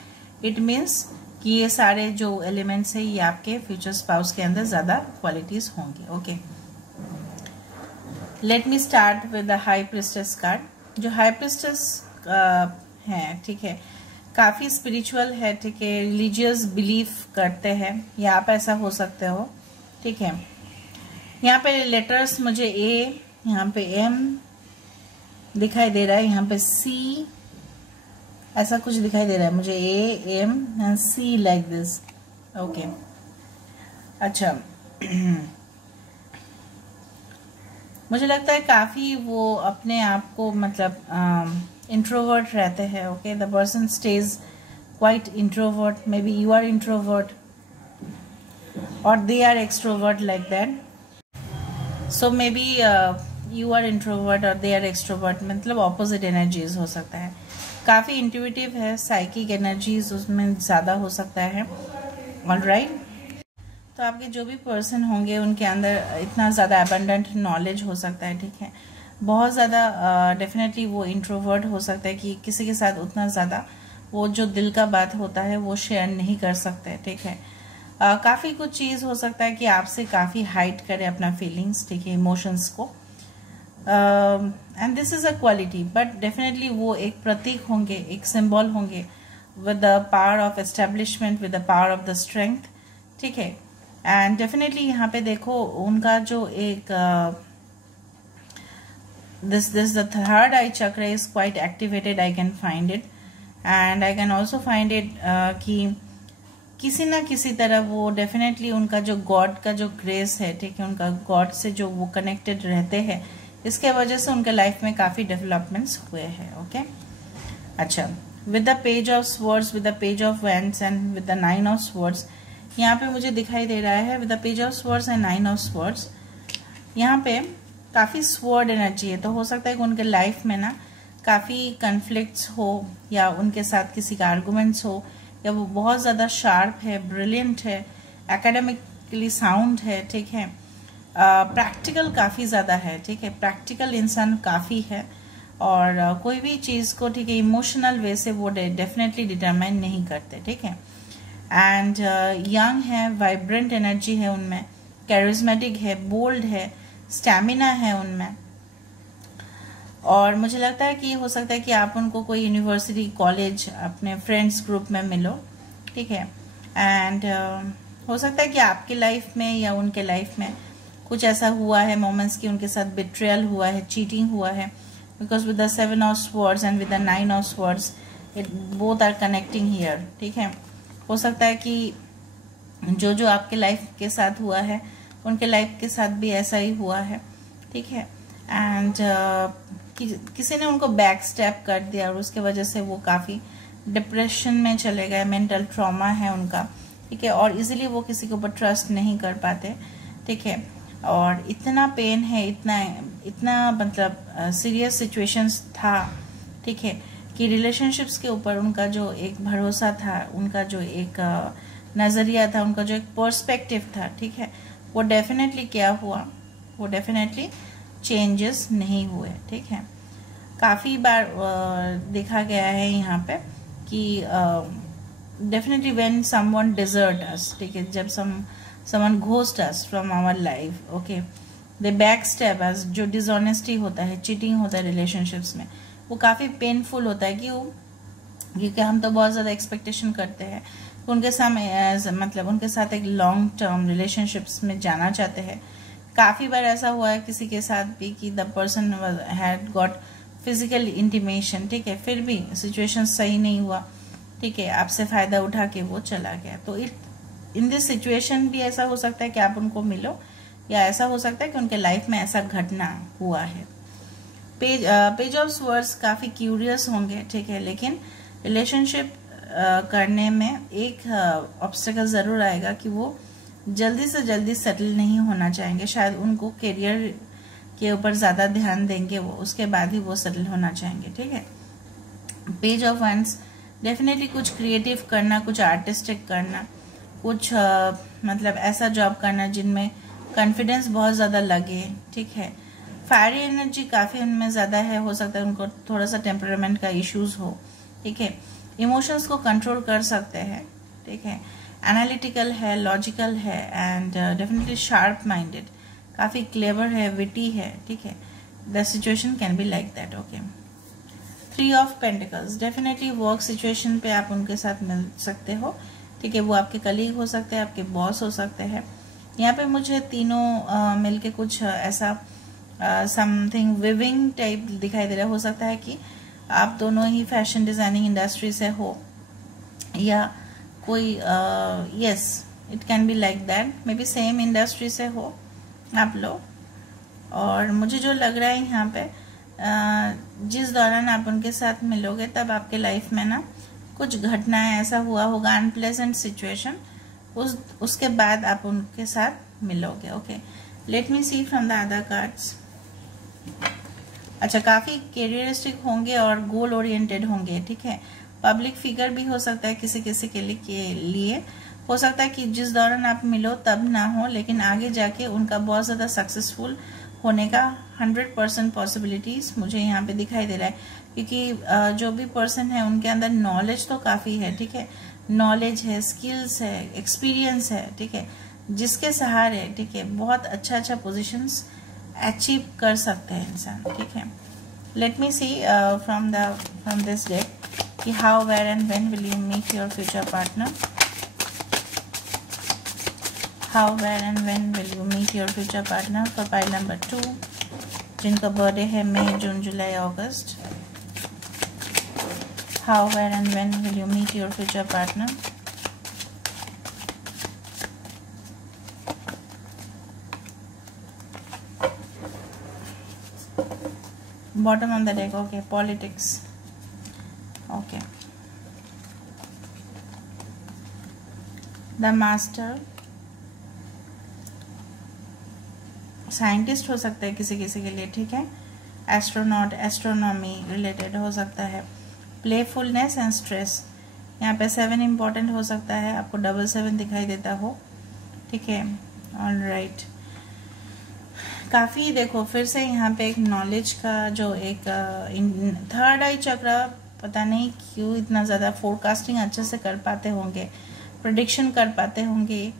It means कि ये सारे जो एलिमेंट्स है ये आपके फ्यूचर स्पाउस के अंदर ज़्यादा क्वालिटीज होंगी, okay. Let me start with the high priestess card. जो हाई प्रिस्टेस है, ठीक है, काफ़ी स्पिरिचुअल है, ठीक है, रिलीजियस बिलीफ करते हैं, या आप ऐसा हो सकते हो, ठीक है। यहाँ पे लेटर्स मुझे ए, यहाँ पे एम दिखाई दे रहा है, यहाँ पे सी, ऐसा कुछ दिखाई दे रहा है मुझे, A M and C, like this, okay. अच्छा मुझे लगता है काफ़ी वो अपने आप को मतलब इंट्रोवर्ट रहते हैं, okay. The person stays quite introvert, maybe you are introvert और they are extrovert, like that. So maybe you are introvert और दे आर एक्सट्रोवर्ट, मतलब ऑपोजिट एनर्जीज हो सकता है। काफ़ी इंट्यूटिव है, साइकिक एनर्जीज उसमें ज़्यादा हो सकता है, ऑलराइट। तो आपके जो भी पर्सन होंगे उनके अंदर इतना ज़्यादा एबंडेंट नॉलेज हो सकता है, ठीक है। बहुत ज़्यादा डेफिनेटली वो इंट्रोवर्ट हो सकता है कि किसी के साथ उतना ज़्यादा वो जो दिल का बात होता है वो शेयर नहीं कर सकते, ठीक है। काफ़ी कुछ चीज़ हो सकता है कि आपसे काफ़ी हाइड करे अपना फीलिंग्स, ठीक है, इमोशंस को। And this is a quality, but definitely वो एक प्रतीक होंगे, एक सिंबल होंगे with the power of establishment, with the power of the strength, ठीक है। एंड डेफिनेटली यहाँ पे देखो उनका जो एक this the third eye chakra is quite activated, I can find it, and I can also find it कि किसी ना किसी तरह वो डेफिनेटली उनका जो गॉड का जो ग्रेस है, ठीक है, उनका गॉड से जो वो कनेक्टेड रहते हैं, इसके वजह से उनके लाइफ में काफ़ी डेवलपमेंट्स हुए हैं, ओके। अच्छा, with the page of swords, with the page of wands and with the 9 of swords, यहाँ पे मुझे दिखाई दे रहा है with the page of swords and 9 of swords, यहाँ पे काफ़ी स्वर्ड एनर्जी है। तो हो सकता है कि उनके लाइफ में ना काफ़ी कन्फ्लिक्ट्स हो, या उनके साथ किसी का आर्गूमेंट्स हो, या वो बहुत ज़्यादा शार्प है, ब्रिलियंट है, एकेडमिकली साउंड है, ठीक है, प्रैक्टिकल काफ़ी ज़्यादा है, ठीक है, प्रैक्टिकल इंसान काफ़ी है, और कोई भी चीज़ को, ठीक है, इमोशनल वे से वो डेफिनेटली डिटरमाइन नहीं करते, ठीक है। एंड यंग है, वाइब्रेंट एनर्जी है उनमें, कैरिज्मेटिक है, बोल्ड है, स्टैमिना है उनमें, और मुझे लगता है कि हो सकता है कि आप उनको कोई यूनिवर्सिटी, कॉलेज, अपने फ्रेंड्स ग्रुप में मिलो, ठीक है। एंड हो सकता है कि आपके लाइफ में या उनके लाइफ में कुछ ऐसा हुआ है मोमेंट्स कि उनके साथ बिट्रेयल हुआ है, चीटिंग हुआ है, because with the 7 of swords and with the 9 of swords it both are connecting here, ठीक है। हो सकता है कि जो आपके लाइफ के साथ हुआ है उनके लाइफ के साथ भी ऐसा ही हुआ है, ठीक है। एंड किसी ने उनको बैक स्टेप कर दिया और उसके वजह से वो काफ़ी डिप्रेशन में चले गए, मेंटल ट्रॉमा है उनका, ठीक है, और इजीली वो किसी के ऊपर ट्रस्ट नहीं कर पाते, ठीक है। और इतना पेन है, इतना मतलब सीरियस सिचुएशंस था, ठीक है, कि रिलेशनशिप्स के ऊपर उनका जो एक भरोसा था, उनका जो एक नज़रिया था, उनका जो एक पर्सपेक्टिव था, ठीक है, वो डेफिनेटली क्या हुआ, वो डेफिनेटली चेंजेस नहीं हुए, ठीक है। काफ़ी बार देखा गया है यहाँ पे कि definitely when someone desert us, ठीक है, जब someone ghost us from our life, okay, they back step us, जो डिसऑनेस्टी होता है, चीटिंग होता है रिलेशनशिप्स में, वो काफ़ी पेनफुल होता है। क्योंकि हम तो बहुत ज़्यादा एक्सपेक्टेशन करते हैं उनके साथ मतलब उनके साथ एक लॉन्ग टर्म रिलेशनशिप्स में जाना चाहते हैं। काफ़ी बार ऐसा हुआ है किसी के साथ भी कि the person had got physical intimation, ठीक है, फिर भी सिचुएशन सही नहीं हुआ, ठीक है, आपसे फ़ायदा उठा के वो चला गया। तो इन दिस सिचुएशन भी ऐसा हो सकता है कि आप उनको मिलो, या ऐसा हो सकता है कि उनके लाइफ में ऐसा घटना हुआ है। पेज ऑफ स्वर्ड्स काफ़ी क्यूरियस होंगे, ठीक है, लेकिन रिलेशनशिप करने में एक ऑब्स्टेकल ज़रूर आएगा कि वो जल्दी से जल्दी सेटल नहीं होना चाहेंगे। शायद उनको करियर के ऊपर ज़्यादा ध्यान देंगे वो, उसके बाद ही वो सेटल होना चाहेंगे, ठीक है। पेज ऑफ वंस डेफिनेटली कुछ क्रिएटिव करना, कुछ आर्टिस्टिक करना, कुछ मतलब ऐसा जॉब करना जिनमें कॉन्फिडेंस बहुत ज़्यादा लगे, ठीक है। फायरी एनर्जी काफ़ी उनमें ज़्यादा है, हो सकता है उनको थोड़ा सा टेम्परामेंट का इश्यूज हो, ठीक है। इमोशंस को कंट्रोल कर सकते हैं, ठीक है। एनालिटिकल है, लॉजिकल है, एंड डेफिनेटली शार्प माइंडेड, काफ़ी क्लेवर है, विटी है, ठीक है। The situation can be like that, okay. 3 of pentacles definitely work situation पे आप उनके साथ मिल सकते हो, ठीक है। वो आपके कलीग हो सकते हैं, आपके बॉस हो सकते हैं। यहाँ पे मुझे तीनों मिलके कुछ ऐसा समथिंग विविंग टाइप दिखाई दे रहा है। हो सकता है कि आप दोनों ही फैशन डिज़ाइनिंग इंडस्ट्री से हो, या कोई yes it can be like that, may be same industry से हो आप लोग। और मुझे जो लग रहा है यहाँ पे जिस दौरान आप उनके साथ मिलोगे तब आपके लाइफ में ना कुछ घटनाएं ऐसा हुआ होगा, अनप्लेजेंट सिचुएशन, उसके बाद आप उनके साथ मिलोगे, okay. Let me see from the other cards. अच्छा, काफ़ी कैरियरिस्टिक होंगे और गोल ओरिएंटेड होंगे, ठीक है। पब्लिक फिगर भी हो सकता है किसी किसी के लिए हो सकता है कि जिस दौरान आप मिलो तब ना हो, लेकिन आगे जाके उनका बहुत ज़्यादा सक्सेसफुल होने का 100% पॉसिबिलिटीज मुझे यहाँ पे दिखाई दे रहा है, क्योंकि जो भी पर्सन है उनके अंदर नॉलेज तो काफ़ी है, ठीक है, नॉलेज है, स्किल्स है, एक्सपीरियंस है, ठीक है, जिसके सहारे, ठीक है, बहुत अच्छा पोजिशंस अचीव कर सकते हैं इंसान, ठीक है। Let me see from this deck कि how, where and when will you meet your future partner. How, where and when will you meet your future partner for pile number 2, जिनका birthday है मई, जून, जुलाई, अगस्त। How, where and when will you meet your future partner. Bottom of the deck, okay, politics, okay. The master, scientist हो सकता है किसी किसी के लिए, ठीक है। एस्ट्रोनॉट, एस्ट्रोनॉमी रिलेटेड हो सकता है। प्लेफुलनेस एंड स्ट्रेस, यहाँ पे 7 इम्पॉर्टेंट हो सकता है, आपको 7 दिखाई देता हो, ठीक है। ऑल राइट, काफ़ी देखो फिर से यहाँ पे एक नॉलेज का जो एक थर्ड आई चक्र, पता नहीं क्यों इतना ज़्यादा फोरकास्टिंग अच्छे से कर पाते होंगे, प्रेडिक्शन कर पाते होंगे,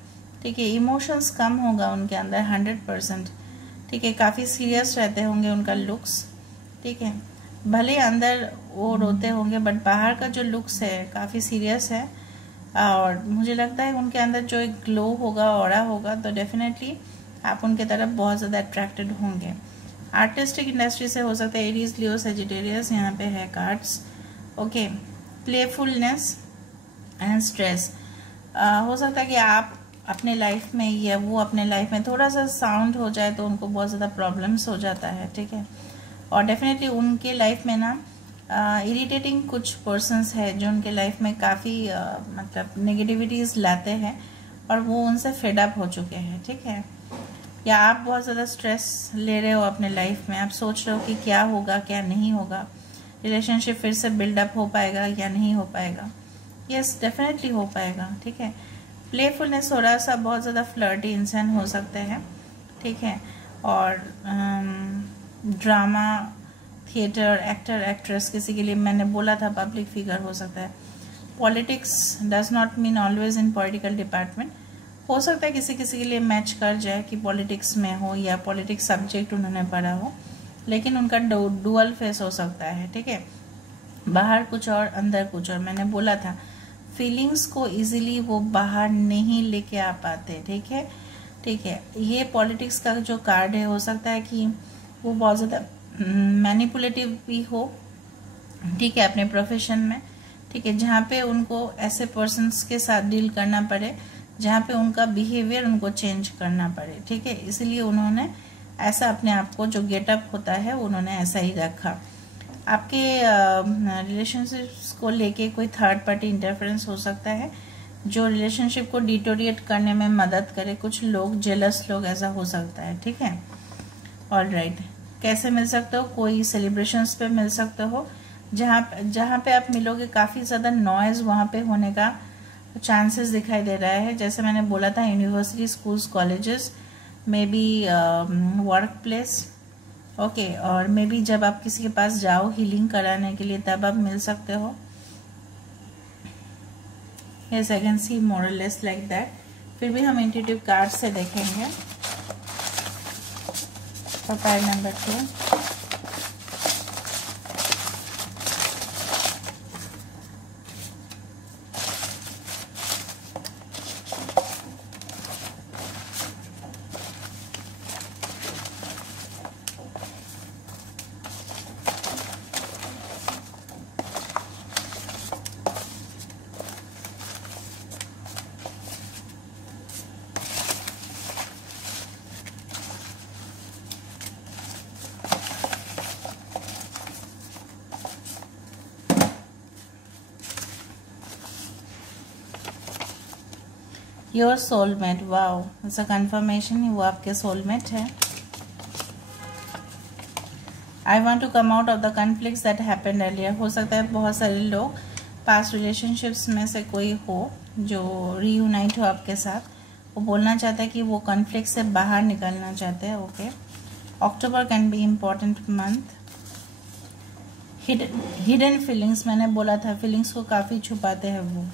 ठीक है। इमोशंस कम होगा उनके अंदर 100%, ठीक है। काफ़ी सीरियस रहते होंगे, उनका लुक्स, ठीक है, भले अंदर वो रोते होंगे बट बाहर का जो लुक्स है काफ़ी सीरियस है। और मुझे लगता है उनके अंदर जो एक ग्लो होगा, ऑरा होगा, तो डेफिनेटली आप उनके तरफ बहुत ज़्यादा अट्रैक्टेड होंगे। आर्टिस्टिक इंडस्ट्री से हो सकता है, एरीज, लियो, सेजिटेरियस, यहाँ पे है cards, okay. Playfulness and stress, हो सकता है कि आप अपने लाइफ में या वो अपने लाइफ में थोड़ा सा साउंड हो जाए तो उनको बहुत ज़्यादा प्रॉब्लम्स हो जाता है, ठीक है। और डेफिनेटली उनके लाइफ में ना इरिटेटिंग कुछ पर्सन्स है जो उनके लाइफ में काफ़ी मतलब नेगेटिविटीज़ लाते हैं और वो उनसे फेड अप हो चुके हैं, ठीक है। या आप बहुत ज़्यादा स्ट्रेस ले रहे हो अपने लाइफ में, आप सोच रहे हो कि क्या होगा क्या नहीं होगा, रिलेशनशिप फिर से बिल्डअप हो पाएगा या नहीं हो पाएगा। यस, डेफिनेटली हो पाएगा, ठीक है। प्लेफुलनेस थोड़ा सा बहुत ज़्यादा फ्लर्टी इंसान हो सकते हैं, ठीक है। और ड्रामा, थिएटर, एक्टर, एक्ट्रेस, किसी के लिए मैंने बोला था पब्लिक फिगर हो सकता है। Politics does not mean always in political department, हो सकता है किसी किसी के लिए मैच कर जाए कि पॉलिटिक्स में हो या पॉलिटिक्स सब्जेक्ट उन्होंने पढ़ा हो, लेकिन उनका डुअल फेस हो सकता है, ठीक है। बाहर कुछ और अंदर कुछ और, मैंने बोला था फीलिंग्स को इजीली वो बाहर नहीं लेके आ पाते। ठीक है। ये पॉलिटिक्स का जो कार्ड है, हो सकता है कि वो बहुत ज़्यादा मैनिपुलेटिव भी हो, ठीक है, अपने प्रोफेशन में। ठीक है, जहाँ पे उनको ऐसे पर्सन्स के साथ डील करना पड़े जहाँ पे उनका बिहेवियर उनको चेंज करना पड़े। ठीक है, इसलिए उन्होंने ऐसा अपने आप को जो गेटअप होता है उन्होंने ऐसा ही रखा। आपके रिलेशनशिप्स को लेके कोई थर्ड पार्टी इंटरफेरेंस हो सकता है जो रिलेशनशिप को डिटोरिएट करने में मदद करे। कुछ लोग, जेलस लोग, ऐसा हो सकता है। ठीक है, ऑलराइट। कैसे मिल सकते हो? कोई सेलिब्रेशंस पे मिल सकते हो जहाँ पे आप मिलोगे, काफ़ी ज़्यादा नॉइज़ वहाँ पे होने का चांसेस दिखाई दे रहा है। जैसे मैंने बोला था, university, schools, colleges, may be work place. Okay, और मे बी जब आप किसी के पास जाओ हीलिंग कराने के लिए तब आप मिल सकते हो। यस, आई कैन सी मोर और लेस लाइक दैट। फिर भी हम इंट्यूटिव कार्ड से देखेंगे। Pile number 2, your soulmate. Wow, it's a confirmation, वो आपके सोलमेट है। I want to come out of the conflicts that happened earlier. हो सकता है बहुत सारे लोग पास्ट रिलेशनशिप्स में से कोई हो जो रीयूनाइट हो आपके साथ, वो बोलना चाहता है कि वो कॉन्फ्लिक्ट से बाहर निकलना चाहते हैं। Okay, October can be important month. Hidden feelings, मैंने बोला था, फीलिंग्स को काफ़ी छुपाते हैं वो।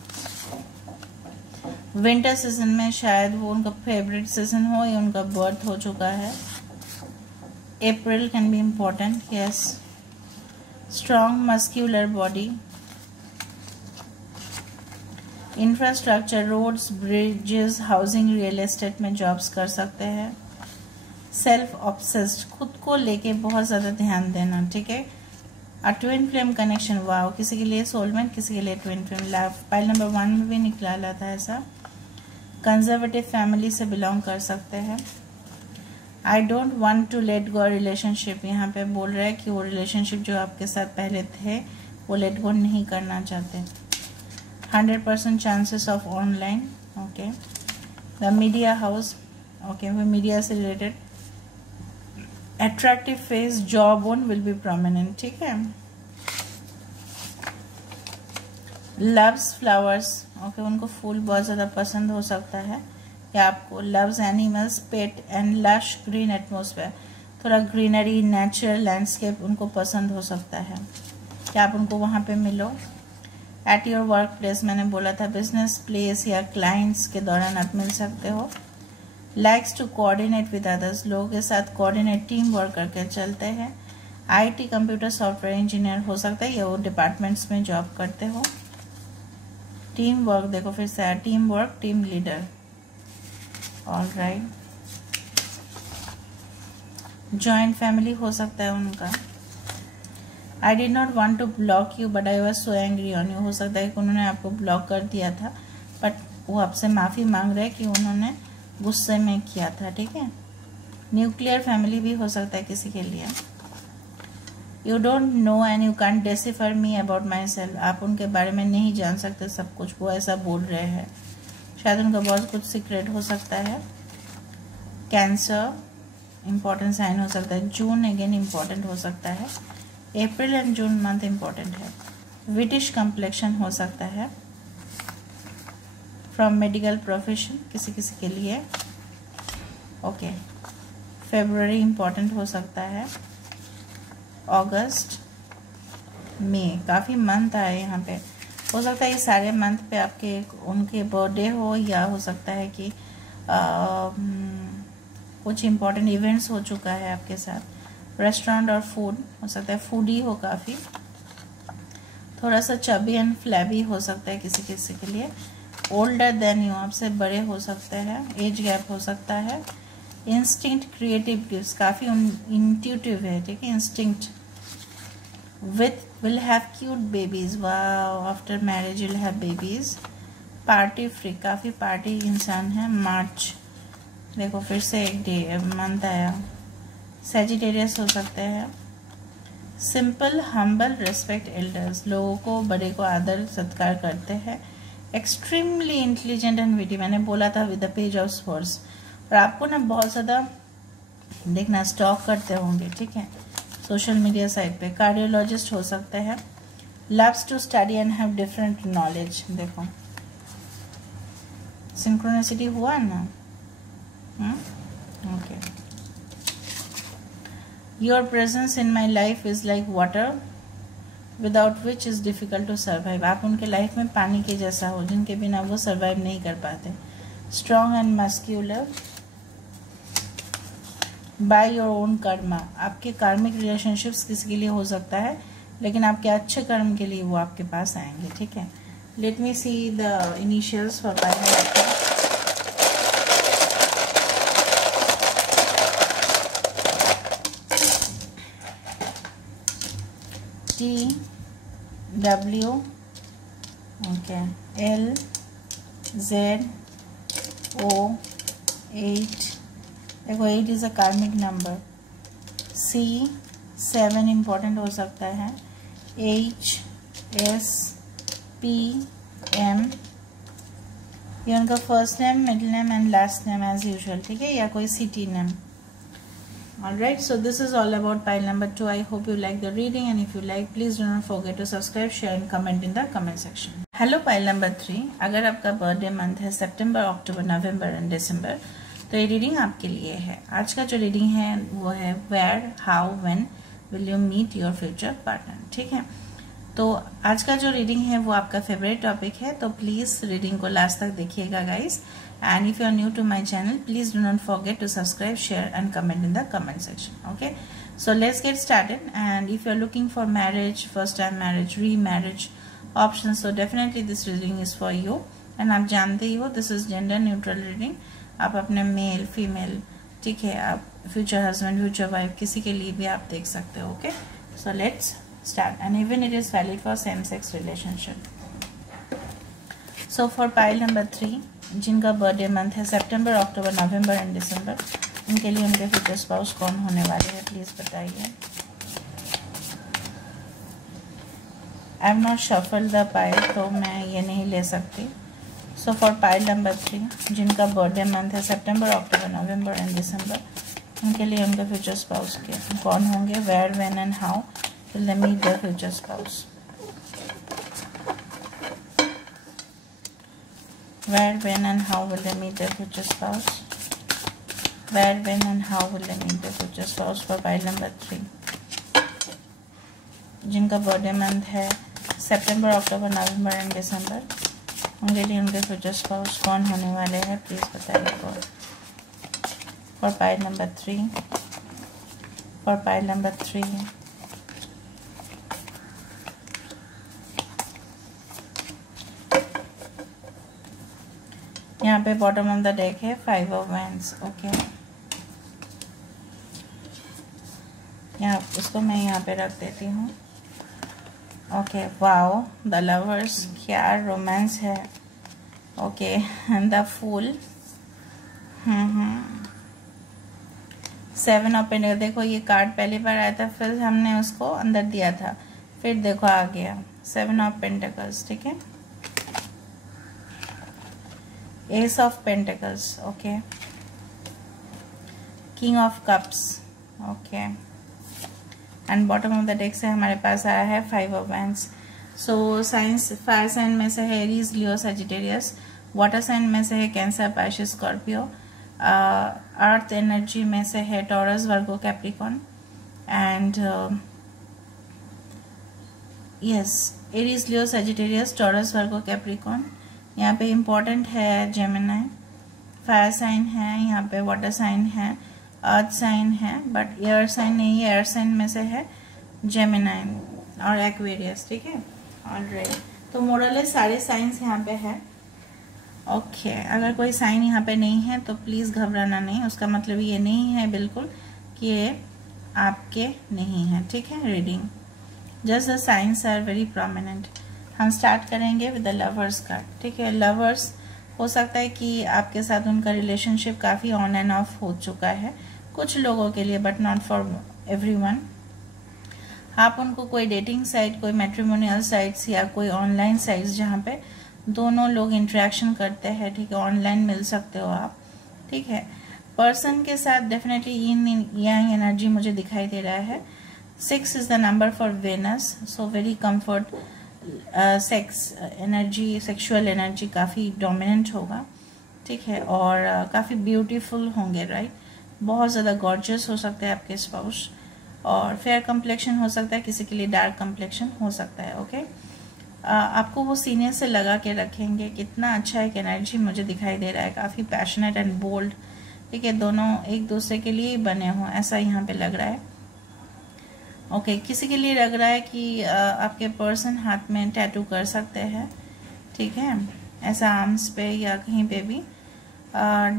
विंटर सीजन में शायद वो उनका फेवरेट सीजन हो या उनका बर्थ हो चुका है। April can be important. Yes, strong muscular body, infrastructure, roads, bridges, housing, real estate में जॉब्स कर सकते हैं। सेल्फ ऑब्सेस्ड, खुद को लेके बहुत ज़्यादा ध्यान देना। ठीक है, a twin flame connection. Wow, किसी के लिए सोलमेट, किसी के लिए twin flame. Love, pile number 1 में भी निकला था ऐसा। कंजर्वेटिव फैमिली से बिलोंग कर सकते हैं। I don't want to let go relationship, यहाँ पे बोल रहा है कि वो रिलेशनशिप जो आपके साथ पहले थे वो लेट गो नहीं करना चाहते। 100% chances of online. Okay, the media house. Okay, वो मीडिया से related. Attractive face, jaw bone will be prominent. ठीक है, लव्स फ्लावर्स। ओके, उनको फूल बहुत ज़्यादा पसंद हो सकता है, या आपको loves animals, pet and lush green atmosphere. थोड़ा ग्रीनरी, नेचुरल लैंडस्केप उनको पसंद हो सकता है, क्या आप उनको वहाँ पे मिलो। एट योर वर्क प्लेस, मैंने बोला था, बिजनेस प्लेस या क्लाइंट्स के दौरान आप मिल सकते हो। Likes to coordinate with others, लोगों के साथ कोऑर्डिनेट, टीम वर्क करके चलते हैं। आईटी, कंप्यूटर सॉफ्टवेयर इंजीनियर हो सकता है, या वो डिपार्टमेंट्स में जॉब करते हो। टीम वर्क, देखो फिर से team work, team leader. Alright, joint family हो सकता है उनका। I did not want to block you but I was so angry on you, हो सकता है कि उन्होंने आपको ब्लॉक कर दिया था बट वो आपसे माफ़ी मांग रहे हैं कि उन्होंने गुस्से में किया था। ठीक है, न्यूक्लियर फैमिली भी हो सकता है किसी के लिए। You don't know and you can't decipher me about my self, आप उनके बारे में नहीं जान सकते सब कुछ, वो ऐसा बोल रहे हैं। शायद उनका बहुत कुछ सीक्रेट हो सकता है। कैंसर, इम्पोर्टेंट साइन हो सकता है। जून अगेन इम्पोर्टेंट हो सकता है। अप्रैल एंड जून मंथ इम्पोर्टेंट है। ब्रिटिश कम्प्लेक्शन हो सकता है। फ्रॉम मेडिकल प्रोफेशन किसी किसी के लिए। ओके, फरवरी इम्पोर्टेंट हो सकता है। अगस्त, मई, काफ़ी मंथ आए यहाँ पे। हो सकता है ये सारे मंथ पे आपके उनके बर्थडे हो, या हो सकता है कि कुछ इम्पोर्टेंट इवेंट्स हो चुका है आपके साथ। रेस्टोरेंट और फूड हो सकता है, फूडी हो काफ़ी। थोड़ा सा चबी एंड फ्लैबी हो सकता है किसी किसी के लिए। ओल्डर देन यू, आपसे बड़े हो सकते हैं, एज गैप हो सकता है। इंस्टिंक्ट क्रिएटिव गिफ्ट्स, काफ़ी इंट्यूटिव है, ठीक है। Instinct with will have cute babies, wow, after marriage will have babies. Party free, काफ़ी पार्टी इंसान है। मार्च, देखो फिर से एक डे मंथ आया। सेजिटेरियस हो सकते हैं। सिंपल हम्बल रिस्पेक्ट एल्डर्स, लोगों को बड़े को आदर सत्कार करते हैं। एक्सट्रीमली इंटेलिजेंट एंड विटी, मैंने बोला था with the page of swords. और आपको ना बहुत ज़्यादा देखना स्टॉक करते होंगे, ठीक है, सोशल मीडिया साइट पे। कार्डियोलॉजिस्ट हो सकते हैं। Loves to study and have different knowledge, देखो सिंक्रोनिसिटी हुआ ना। Okay. Your presence in my life is like water without which is difficult to survive, आप उनके लाइफ में पानी के जैसा हो जिनके बिना वो सर्वाइव नहीं कर पाते। Strong and muscular by your own Karma, आपके कार्मिक रिलेशनशिप्स किसी के लिए हो सकता है, लेकिन आपके अच्छे कर्म के लिए वो आपके पास आएंगे, ठीक है। Let me see the initials for pile. T W, okay, L Z O 8, देखो 8 इज अ कार्मिक नंबर। C 7 इम्पॉर्टेंट हो सकता है। H S P M, ये उनका first name, middle name and last name as usual, ठीक है, या कोई city name. Alright, so this is all about pile number 2. I hope you like the reading, and if you like, please do not forget to subscribe, share and comment in the comment section. Hello pile number 3. अगर आपका birthday month है सितंबर, October, November and December, तो ये reading आपके लिए है। आज का जो रीडिंग है वो है where, how, when will you meet your future partner, ठीक है। तो आज का जो रीडिंग है वो आपका फेवरेट टॉपिक है, तो प्लीज रीडिंग को लास्ट तक देखिएगा guys. And if you are new to my channel, please do not forget to subscribe, share and comment in the comment section. Okay, so let's get started. And if you are looking for marriage, first time marriage, remarriage options, so definitely this reading is for you. And आप जानते ही हो this is gender neutral reading. आप अपने male female, ठीक है, आप future husband future wife किसी के लिए भी आप देख सकते हो। Okay, so let's start. And even it is valid for same sex relationship. So for pile number 3, जिनका बर्थडे मंथ है सितंबर, अक्टूबर, नवंबर एंड दिसंबर, उनके लिए उनके फ्यूचर स्पाउस कौन होने वाले हैं, प्लीज बताइए। I am not shuffle the pile, तो मैं ये नहीं ले सकती। सो फॉर पाइल नंबर 3, जिनका बर्थडे मंथ है सितंबर, अक्टूबर, नवंबर एंड दिसंबर, उनके लिए उनके फ्यूचर स्पाउस के कौन होंगे। Where, when and how will they meet their future spouse. Where, when and how will they meet their future spouse? Where, when and how will they meet their future spouse for pile number 3, जिनका birthday month है सितंबर, October, November and दिसंबर, उनके लिए उनके future spouse कौन होने वाले हैं, please बताइए। For pile number 3, for pile number 3, यहाँ पे बॉटम ऑफ द डेक है 5 ऑफ वैंड्स। ओके, यहाँ इसको मैं यहाँ पे रख देती हूँ। ओके, वाओ, द लवर्स, क्या रोमांस है। Okay, the fool, 7 of pentacles, देखो ये कार्ड पहली बार आया था, फिर हमने उसको अंदर दिया था, फिर देखो आ गया 7 ऑफ पेंटिकल्स, ठीक है। Ace of Pentacles, okay. King of Cups, okay. And bottom of the deck से हमारे पास आया है 5 of Wands. So signs fire sign में से है Aries, Leo, Sagittarius. Water sign में से है Cancer, Pisces, Scorpio. Earth energy में से है Taurus, Virgo, Capricorn. And yes, Aries, Leo, Sagittarius, Taurus, Virgo, Capricorn. यहाँ पे इम्पोर्टेंट है जेमिनी, फायर साइन है, यहाँ पे वाटर साइन है, अर्थ साइन है, बट एयर साइन नहीं है। एयर साइन में से है जेमिनी और एक्वेरियस, ठीक है। ऑलराइट, तो मोरल सारे साइंस यहाँ पे है। ओके, अगर कोई साइन यहाँ पे नहीं है तो प्लीज़ घबराना नहीं, उसका मतलब ये नहीं है बिल्कुल कि ये आपके नहीं है, ठीक है। Reading just the signs are very prominent. हम स्टार्ट करेंगे विद द लवर्स कार्ड, ठीक है। लवर्स, हो सकता है कि आपके साथ उनका रिलेशनशिप काफ़ी ऑन एंड ऑफ हो चुका है कुछ लोगों के लिए, बट नॉट फॉर एवरीवन। आप उनको कोई डेटिंग साइट, कोई मैट्रिमोनियल साइट्स या कोई ऑनलाइन साइट्स जहाँ पे दोनों लोग इंटरेक्शन करते हैं, ठीक है, ऑनलाइन मिल सकते हो आप, ठीक है। पर्सन के साथ डेफिनेटली yin yang एनर्जी मुझे दिखाई दे रहा है। 6 is the number for Venus, so very comfort, sex energy, sexual energy काफ़ी डोमिनेंट होगा, ठीक है। और काफ़ी ब्यूटीफुल होंगे, राइट। बहुत ज़्यादा गॉर्जियस हो सकते हैं आपके स्पाउस, और फेयर कम्प्लेक्शन हो सकता है, किसी के लिए डार्क कम्प्लेक्शन हो सकता है, ओके। आपको वो सीने से लगा के रखेंगे, कितना अच्छा एक एनर्जी मुझे दिखाई दे रहा है, काफ़ी पैशनेट एंड बोल्ड, ठीक है। दोनों एक दूसरे के लिए ही बने हों ऐसा यहाँ पे लग रहा है, ओके। किसी के लिए लग रहा है कि आपके पर्सन हाथ में टैटू कर सकते हैं, ठीक है, ऐसा आर्म्स पे या कहीं पे भी।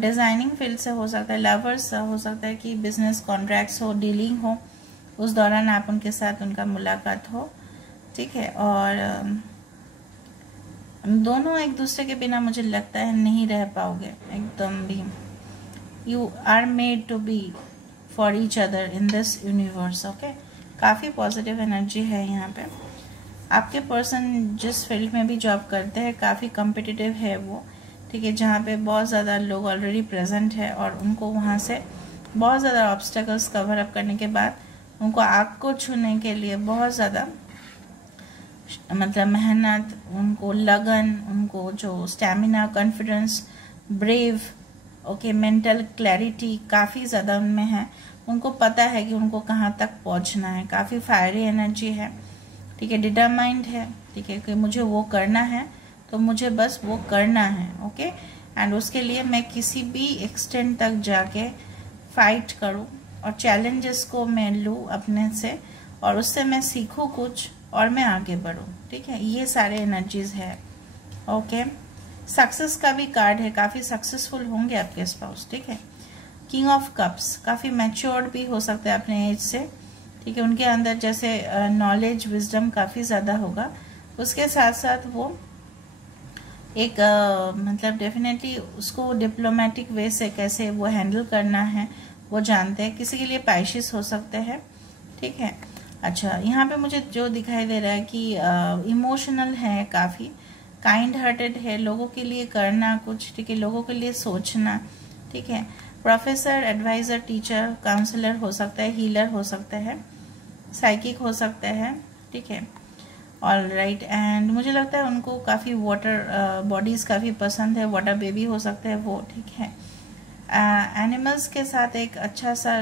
डिज़ाइनिंग फील्ड से हो सकता है। लवर्स, हो सकता है कि बिजनेस कॉन्ट्रैक्ट्स हो, डीलिंग हो, उस दौरान आप उनके साथ उनका मुलाकात हो, ठीक है। और दोनों एक दूसरे के बिना मुझे लगता है नहीं रह पाओगे एकदम भी। You are made to be for each other in this universe, okay. काफ़ी पॉजिटिव एनर्जी है यहाँ पे। आपके पर्सन जिस फील्ड में भी जॉब करते हैं काफ़ी कम्पिटिटिव है वो, ठीक है, जहाँ पे बहुत ज़्यादा लोग ऑलरेडी प्रेजेंट है और उनको वहाँ से बहुत ज़्यादा ऑब्स्टेकल्स कवर अप करने के बाद उनको आग को छूने के लिए बहुत ज़्यादा मतलब मेहनत, उनको लगन, उनको जो stamina, confidence, brave, okay, mental clarity काफ़ी ज़्यादा उनमें है। उनको पता है कि उनको कहाँ तक पहुँचना है, काफ़ी फायरी एनर्जी है, ठीक है, डिटरमाइंड है, ठीक है, कि मुझे वो करना है तो मुझे बस वो करना है, ओके। एंड उसके लिए मैं किसी भी एक्सटेंट तक जाके फाइट करूँ और चैलेंजेस को मैं लूँ अपने से और उससे मैं सीखूँ कुछ और मैं आगे बढ़ूँ, ठीक है। ये सारे एनर्जीज है, ओके। सक्सेस का भी कार्ड है, काफ़ी सक्सेसफुल होंगे आपके स्पाउस, ठीक है। किंग ऑफ कप्स, काफ़ी मैच्योर्ड भी हो सकते हैं अपने एज से, ठीक है। उनके अंदर जैसे नॉलेज, विजडम काफ़ी ज़्यादा होगा, उसके साथ साथ वो एक मतलब डेफिनेटली उसको डिप्लोमेटिक वे से कैसे वो हैंडल करना है वो जानते हैं। किसी के लिए पाइशिस हो सकते हैं, ठीक है। अच्छा, यहाँ पे मुझे जो दिखाई दे रहा है कि इमोशनल है, काफ़ी काइंड हार्टेड है, लोगों के लिए करना कुछ, ठीक है, लोगों के लिए सोचना, ठीक है। प्रोफेसर, एडवाइज़र, टीचर, काउंसलर हो सकता है, हीलर हो सकता है, साइकिक हो सकता है, ठीक है। ऑल राइट, एंड मुझे लगता है उनको काफ़ी वाटर बॉडीज़ काफ़ी पसंद है, वाटर बेबी हो सकता है वो, ठीक है। एनिमल्स के साथ एक अच्छा सा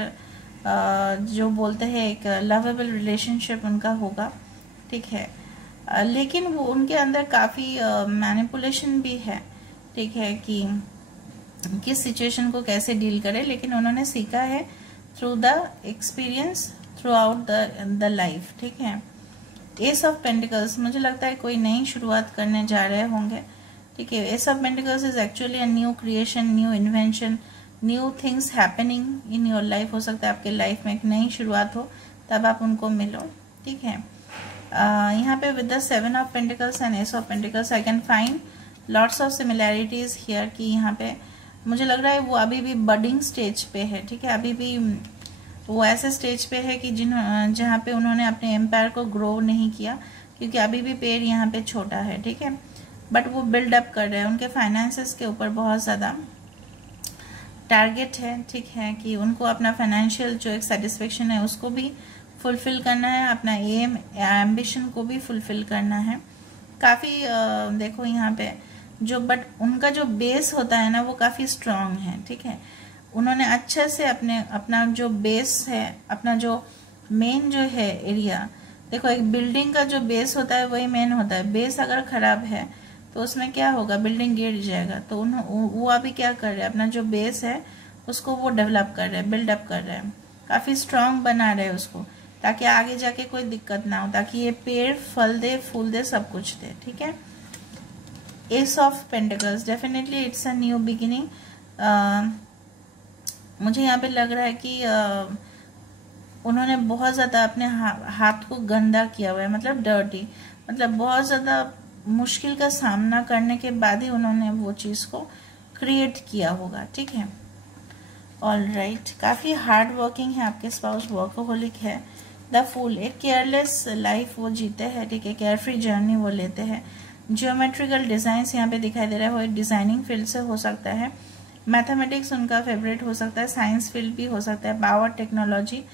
जो बोलते हैं एक लवेबल रिलेशनशिप उनका होगा, ठीक है। लेकिन वो उनके अंदर काफ़ी मैनिपुलेशन भी है, ठीक है, कि किस सिचुएशन को कैसे डील करें, लेकिन उन्होंने सीखा है through the experience through out the life, ठीक है। एस ऑफ पेंटिकल्स, मुझे लगता है कोई नई शुरुआत करने जा रहे होंगे, ठीक है। S of pentacles is actually a new creation, new invention, new things happening in your life. हो सकता है आपके लाइफ में एक नई शुरुआत हो, तब आप उनको मिलो, ठीक है। यहाँ पे with the 7 of pentacles and S of pentacles I can find lots of similarities here, कि यहाँ पे मुझे लग रहा है वो अभी भी बडिंग स्टेज पे है, ठीक है। अभी भी वो ऐसे स्टेज पे है कि जहाँ पे उन्होंने अपने एम्पायर को ग्रो नहीं किया, क्योंकि अभी भी पेड़ यहाँ पे छोटा है, ठीक है। बट वो बिल्डअप कर रहे हैं, उनके फाइनेंसेस के ऊपर बहुत ज़्यादा टारगेट है, ठीक है, कि उनको अपना फाइनेंशियल जो एक सेटिस्फेक्शन है उसको भी फुलफिल करना है, अपना एम एम्बिशन को भी फुलफिल करना है। काफ़ी देखो यहाँ पे जो बट उनका जो बेस होता है ना वो काफ़ी स्ट्रांग है, ठीक है। उन्होंने अच्छे से अपना जो बेस है, अपना जो मेन जो है एरिया, देखो एक बिल्डिंग का जो बेस होता है वही मेन होता है। बेस अगर खराब है तो उसमें क्या होगा, बिल्डिंग गिर जाएगा। तो वो अभी क्या कर रहे हैं, अपना जो बेस है उसको वो डेवलप कर रहे हैं, बिल्डअप कर रहे हैं, काफ़ी स्ट्रांग बना रहे हैं उसको। ताकि आगे जाके कोई दिक्कत ना हो, ताकि ये पेड़ फल दे, फूल दे, सब कुछ दे, ठीक है। S of pentacles, definitely it's a new beginning. मुझे यहाँ पे लग रहा है कि उन्होंने बहुत ज़्यादा अपने हाथ को गंदा किया हुआ है, मतलब डर्टी, मतलब बहुत ज़्यादा मुश्किल का सामना करने के बाद ही उन्होंने वो चीज़ को क्रिएट किया होगा, ठीक है। ऑल राइट, काफ़ी हार्ड वर्किंग है आपके स्पाउस, वर्कहोलिक है। द फूल, एक केयरलेस लाइफ वो जीते हैं, ठीक है, केयरफ्री जर्नी वो लेते हैं। जियोमेट्रिकल डिज़ाइंस यहाँ पे दिखाई दे रहा है, वो डिज़ाइनिंग फील्ड से हो सकता है, मैथमेटिक्स उनका फेवरेट हो सकता है, साइंस फील्ड भी हो सकता है, पावर टेक्नोलॉजी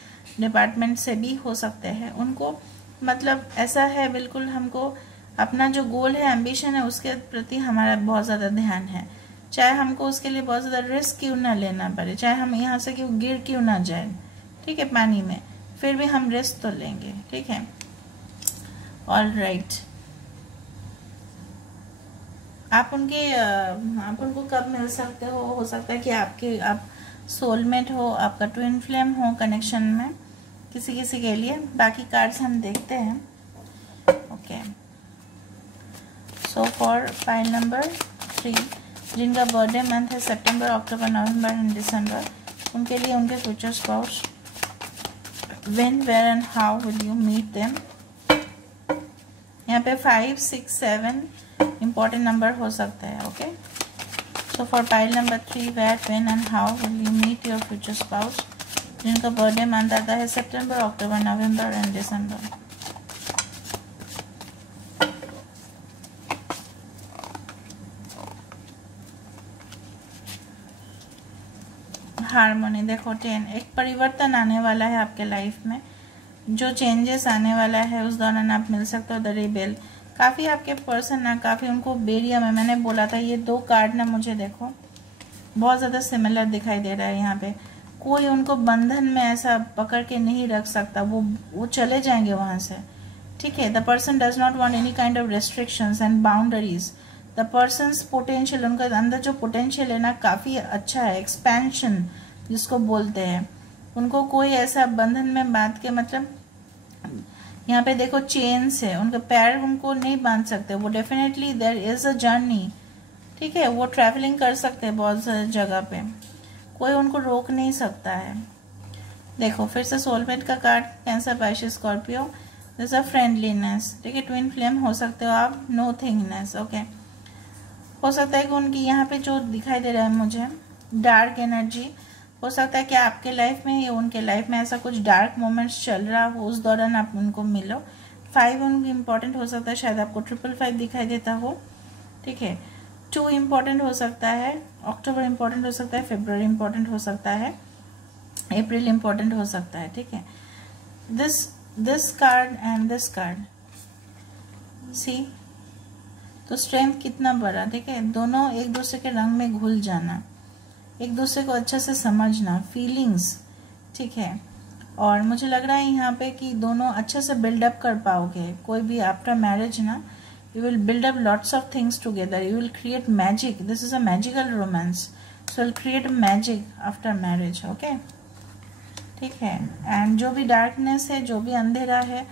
डिपार्टमेंट से भी हो सकते हैं उनको। मतलब ऐसा है बिल्कुल, हमको अपना जो गोल है, एम्बिशन है, उसके प्रति हमारा बहुत ज़्यादा ध्यान है, चाहे हमको उसके लिए बहुत ज़्यादा रिस्क क्यों ना लेना पड़े, चाहे हम यहाँ से क्यों गिर क्यों ना जाए, ठीक है, पानी में, फिर भी हम रिस्क तो लेंगे, ठीक है। ऑल राइट, आप उनको कब मिल सकते हो सकता है कि आप सोलमेट हो, आपका ट्विन फ्लेम हो कनेक्शन में, किसी किसी के लिए। बाकी कार्ड्स हम देखते हैं, okay. So for pile number 3, जिनका बर्थडे मंथ है सितंबर, अक्टूबर, नवंबर एंड दिसंबर, उनके लिए उनके future spouse, when, where and how will you meet them. यहाँ पे 5, 6, 7 इम्पॉर्टेंट नंबर हो सकता है, okay. So for pile number 3, where, when and how will you meet your future spouse, जिनका बर्थडे मंथ आता है सितंबर, October, November and December. Harmony, देखो 10, एक परिवर्तन आने वाला है आपके लाइफ में, जो चेंजेस आने वाला है उस दौरान आप मिल सकते हो। द रिबेल, काफ़ी आपके पर्सन ना, काफ़ी उनको बेरिया में, मैंने बोला था ये 2 कार्ड ना मुझे देखो बहुत ज़्यादा सिमिलर दिखाई दे रहा है। यहाँ पे कोई उनको बंधन में ऐसा पकड़ के नहीं रख सकता, वो चले जाएंगे वहाँ से, ठीक है। The person does not want any kind of restrictions and boundaries. The persons potential, उनका अंदर जो पोटेंशियल है ना काफ़ी अच्छा है, एक्सपेंशन जिसको बोलते हैं। उनको कोई ऐसा बंधन में बांध के, मतलब यहाँ पे देखो चेन्स है, उनके पैर उनको नहीं बांध सकते, वो definitely there is a journey, ठीक है, वो ट्रैवलिंग कर सकते हैं बहुत सारी जगह पे, कोई उनको रोक नहीं सकता है। देखो फिर से सोलमेट का card, cancer, Pisces, Scorpio, this a friendliness, ठीक है, ट्विन फ्लेम हो सकते हो आप, नो थिंगनेस, ओके। हो सकता है कि उनकी यहाँ पे जो दिखाई दे रहा है मुझे डार्क एनर्जी, हो सकता है कि आपके लाइफ में या उनके लाइफ में ऐसा कुछ डार्क मोमेंट्स चल रहा हो, उस दौरान आप उनको मिलो। 5 उनकी इम्पोर्टेंट हो सकता है, शायद आपको 555 दिखाई देता हो, ठीक है। 2 इम्पोर्टेंट हो सकता है, अक्टूबर इम्पोर्टेंट हो सकता है, फरवरी इम्पोर्टेंट हो सकता है, अप्रैल इम्पोर्टेंट हो सकता है, ठीक है। This card and this card, see तो स्ट्रेंथ कितना बड़ा, ठीक है, दोनों एक दूसरे के रंग में घुल जाना, एक दूसरे को अच्छे से समझना, फीलिंग्स, ठीक है। और मुझे लग रहा है यहाँ पे कि दोनों अच्छे से बिल्डअप कर पाओगे, कोई भी आफ्टर मैरिज ना, you will build up lots of things together, you will create magic, this is a magical romance, so will create magic after marriage, okay, ठीक है। एंड जो भी डार्कनेस है, जो भी अंधेरा है,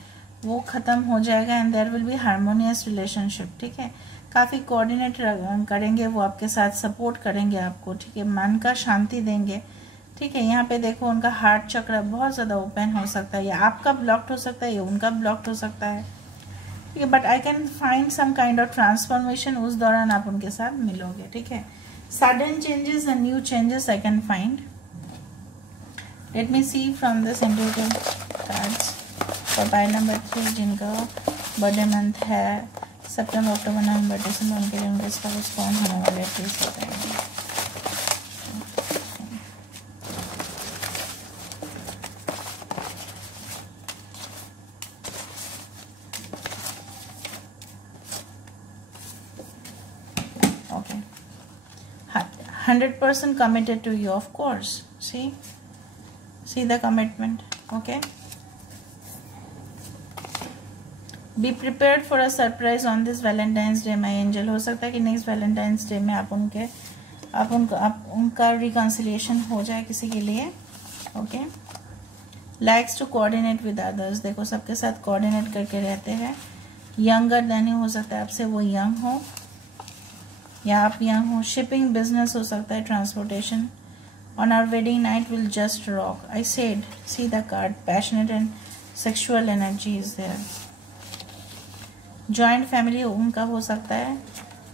वो खत्म हो जाएगा and there will be harmonious relationship, ठीक है। काफ़ी कोऑर्डिनेट करेंगे वो आपके साथ, सपोर्ट करेंगे आपको, ठीक है, मन का शांति देंगे, ठीक है। यहाँ पे देखो उनका हार्ट चक्र बहुत ज़्यादा ओपन हो सकता है, या आपका ब्लॉक्ड हो सकता है या उनका ब्लॉक्ड हो सकता है, ठीक है, but I can find some kind of transformation, उस दौरान आप उनके साथ मिलोगे, ठीक है। Sudden changes and new changes I can find. Let me see from this individual cards for pile number 3, जिनका बर्थडे मंथ है सितंबर, अक्टूबर, नवंबर, दिसंबर, उनके लिए उनके स्पाउस कौन होने वाले, प्लीज बताइए। Okay, 100% committed to you, of course. See the commitment, okay. Be prepared for a surprise on this Valentine's day my angel. हो सकता है कि नेक्स्ट वैलेंटाइंस डे में आप उनका रिकन्सिलिएशन हो जाए किसी के लिए, okay. Likes to coordinate with others, देखो सबके साथ कोऑर्डिनेट करके रहते हैं। यंगर देन हो सकता है आपसे वो यंग हो या आप यंग हो। शिपिंग बिजनेस हो सकता है, transportation. On our wedding night will just rock, I said, see the card, passionate and sexual energy is there. Joint family उनका हो सकता है,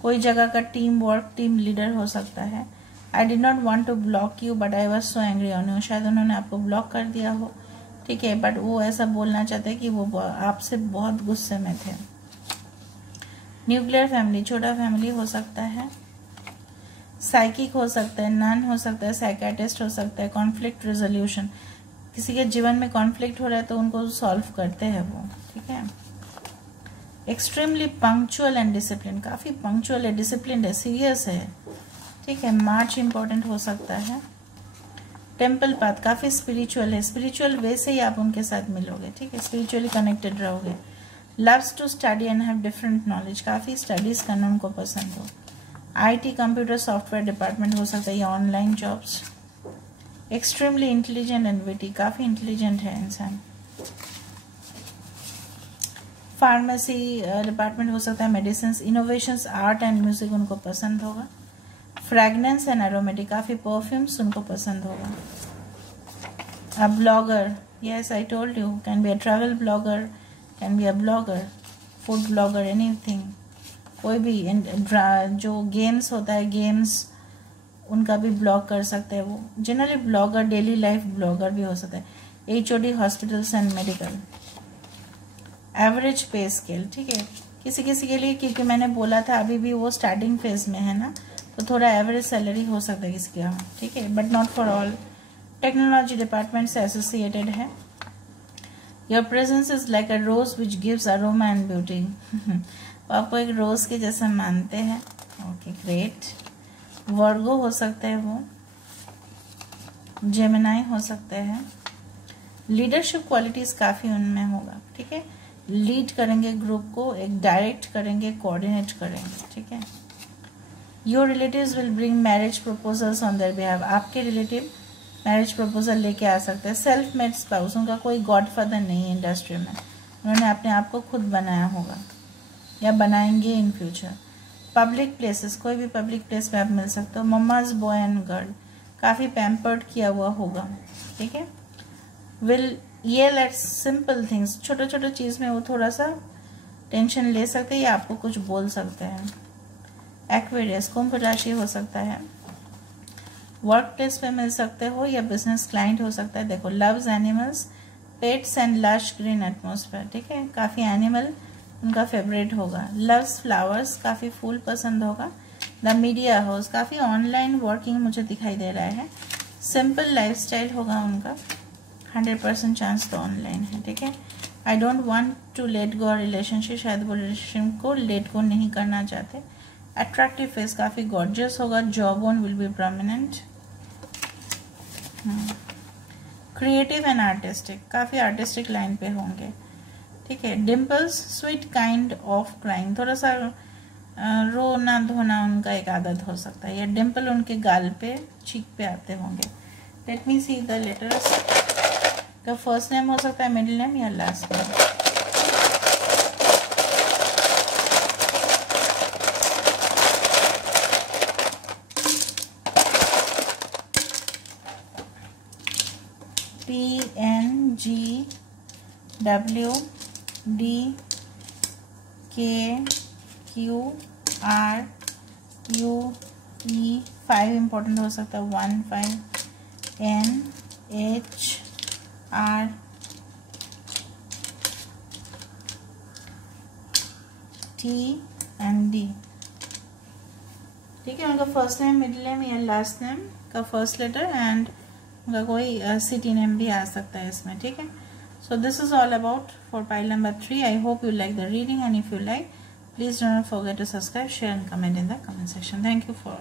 कोई जगह का टीम वर्क, टीम लीडर हो सकता है। I did not want to block you but I was so angry on you, शायद उन्होंने आपको ब्लॉक कर दिया हो, ठीक है, बट वो ऐसा बोलना चाहते हैं कि वो आपसे बहुत गुस्से में थे। न्यूक्लियर फैमिली, छोटा फैमिली हो सकता है। साइकिक हो सकता है, नन हो सकता है, साइकेट्रिस्ट हो सकता है। कॉन्फ्लिक्ट रेजोल्यूशन, किसी के जीवन में कॉन्फ्लिक्ट हो रहा है तो उनको सॉल्व करते हैं वो, ठीक है। एक्सट्रीमली पंक्चुअल एंड डिसिप्लिन, काफी पंक्चुअल है, डिसिप्लिन है, सीरियस है, ठीक है। मार्च इंपॉर्टेंट हो सकता है। टेम्पल पाथ, काफी स्पिरिचुअल है, स्पिरिचुअल वे से ही आप उनके साथ मिलोगे, ठीक है, स्पिरिचुअली कनेक्टेड रहोगे। Loves to study and have different knowledge, काफी स्टडीज करना उनको पसंद हो। आईटी कंप्यूटर सॉफ्टवेयर डिपार्टमेंट हो सकता है या online jobs. Extremely intelligent and witty, काफी इंटेलिजेंट है इंसान। फार्मेसी डिपार्टमेंट हो सकता है, medicine, innovations, art and music उनको पसंद होगा। फ्रैग्रेंस एंड एरोमेटिक, काफी परफ्यूम्स उनको पसंद होगा। A blogger, yes I told you, can be a travel blogger, can be a blogger, food blogger, anything, कोई भी। जो गेम्स होता है, गेम्स उनका भी ब्लॉग कर सकते हैं वो। Generally blogger, daily life blogger भी हो सकता है। HOD hospitals and medical. Average पे स्केल, ठीक है, किसी किसी के लिए, क्योंकि मैंने बोला था अभी भी वो स्टार्टिंग फेज में है ना, तो थोड़ा एवरेज सैलरी हो सकता है किसी का, ठीक है, but not for all. Technology department से एसोसिएटेड है। Your presence is like a rose which gives aroma and beauty, आपको एक रोज के जैसा मानते हैं, ओके ग्रेट। वर्गो हो सकता है वो, जेमिनाई हो सकते हैं। लीडरशिप क्वालिटीज काफी उनमें होगा, ठीक है, लीड करेंगे ग्रुप को, एक डायरेक्ट करेंगे, कोऑर्डिनेट करेंगे, ठीक है। Your relatives will bring marriage proposals on their behalf, आपके रिलेटिव मैरिज प्रपोजल लेके आ सकते हैं। सेल्फ मेड स्पाउस, उनका कोई गॉडफादर नहीं है इंडस्ट्री में, उन्होंने अपने आप को खुद बनाया होगा या बनाएंगे इन फ्यूचर। पब्लिक प्लेसेस, कोई भी पब्लिक प्लेस पे आप मिल सकते हो। मम्माज बॉय एंड गर्ल, काफ़ी पैम्पर्ड किया हुआ होगा, ठीक है। विल ये लेट सिंपल थिंग्स, छोटे छोटे चीज़ में वो थोड़ा सा टेंशन ले सकते हैं या आपको कुछ बोल सकते हैं। एक्वेरियस, कुंभ राशि हो सकता है। वर्क प्लेस पे मिल सकते हो या बिजनेस क्लाइंट हो सकता है। देखो, loves animals, pets and lush green atmosphere, ठीक है, काफ़ी एनिमल उनका फेवरेट होगा। लव्स फ्लावर्स, काफ़ी फूल पसंद होगा। द मीडिया हाउस, काफ़ी ऑनलाइन वर्किंग मुझे दिखाई दे रहा है। सिंपल लाइफस्टाइल होगा उनका, 100% चांस तो ऑनलाइन है, ठीक है। I don't want to let go relationship, शायद वो रिलेशनशिप को लेट गो नहीं करना चाहते। अट्रैक्टिव फेस, काफ़ी गॉर्जियस होगा। Job on will be permanent. Creative and artistic, काफ़ी आर्टिस्टिक लाइन पे होंगे, ठीक है। Dimples, sweet kind of crime, थोड़ा सा रोना धोना उनका एक आदत हो सकता है, या डिम्पल उनके गाल पे, चीक पे आते होंगे। Late me see the letters. का फर्स्ट नेम हो सकता है, मिडिल नेम या लास्ट नेम। PNGWDKQRUE, 5 इंपॉर्टेंट हो सकता है, 1 5 NHRT एंड D, ठीक है। उनका फर्स्ट नेम, मिडिल नेम या लास्ट नेम का फर्स्ट लेटर एंड उनका कोई सिटी नेम भी आ सकता है इसमें, ठीक है। So this is all about for pile number 3. I hope you like the reading, and if you like, please do not forget to subscribe, share and comment in the comment section. Thank you for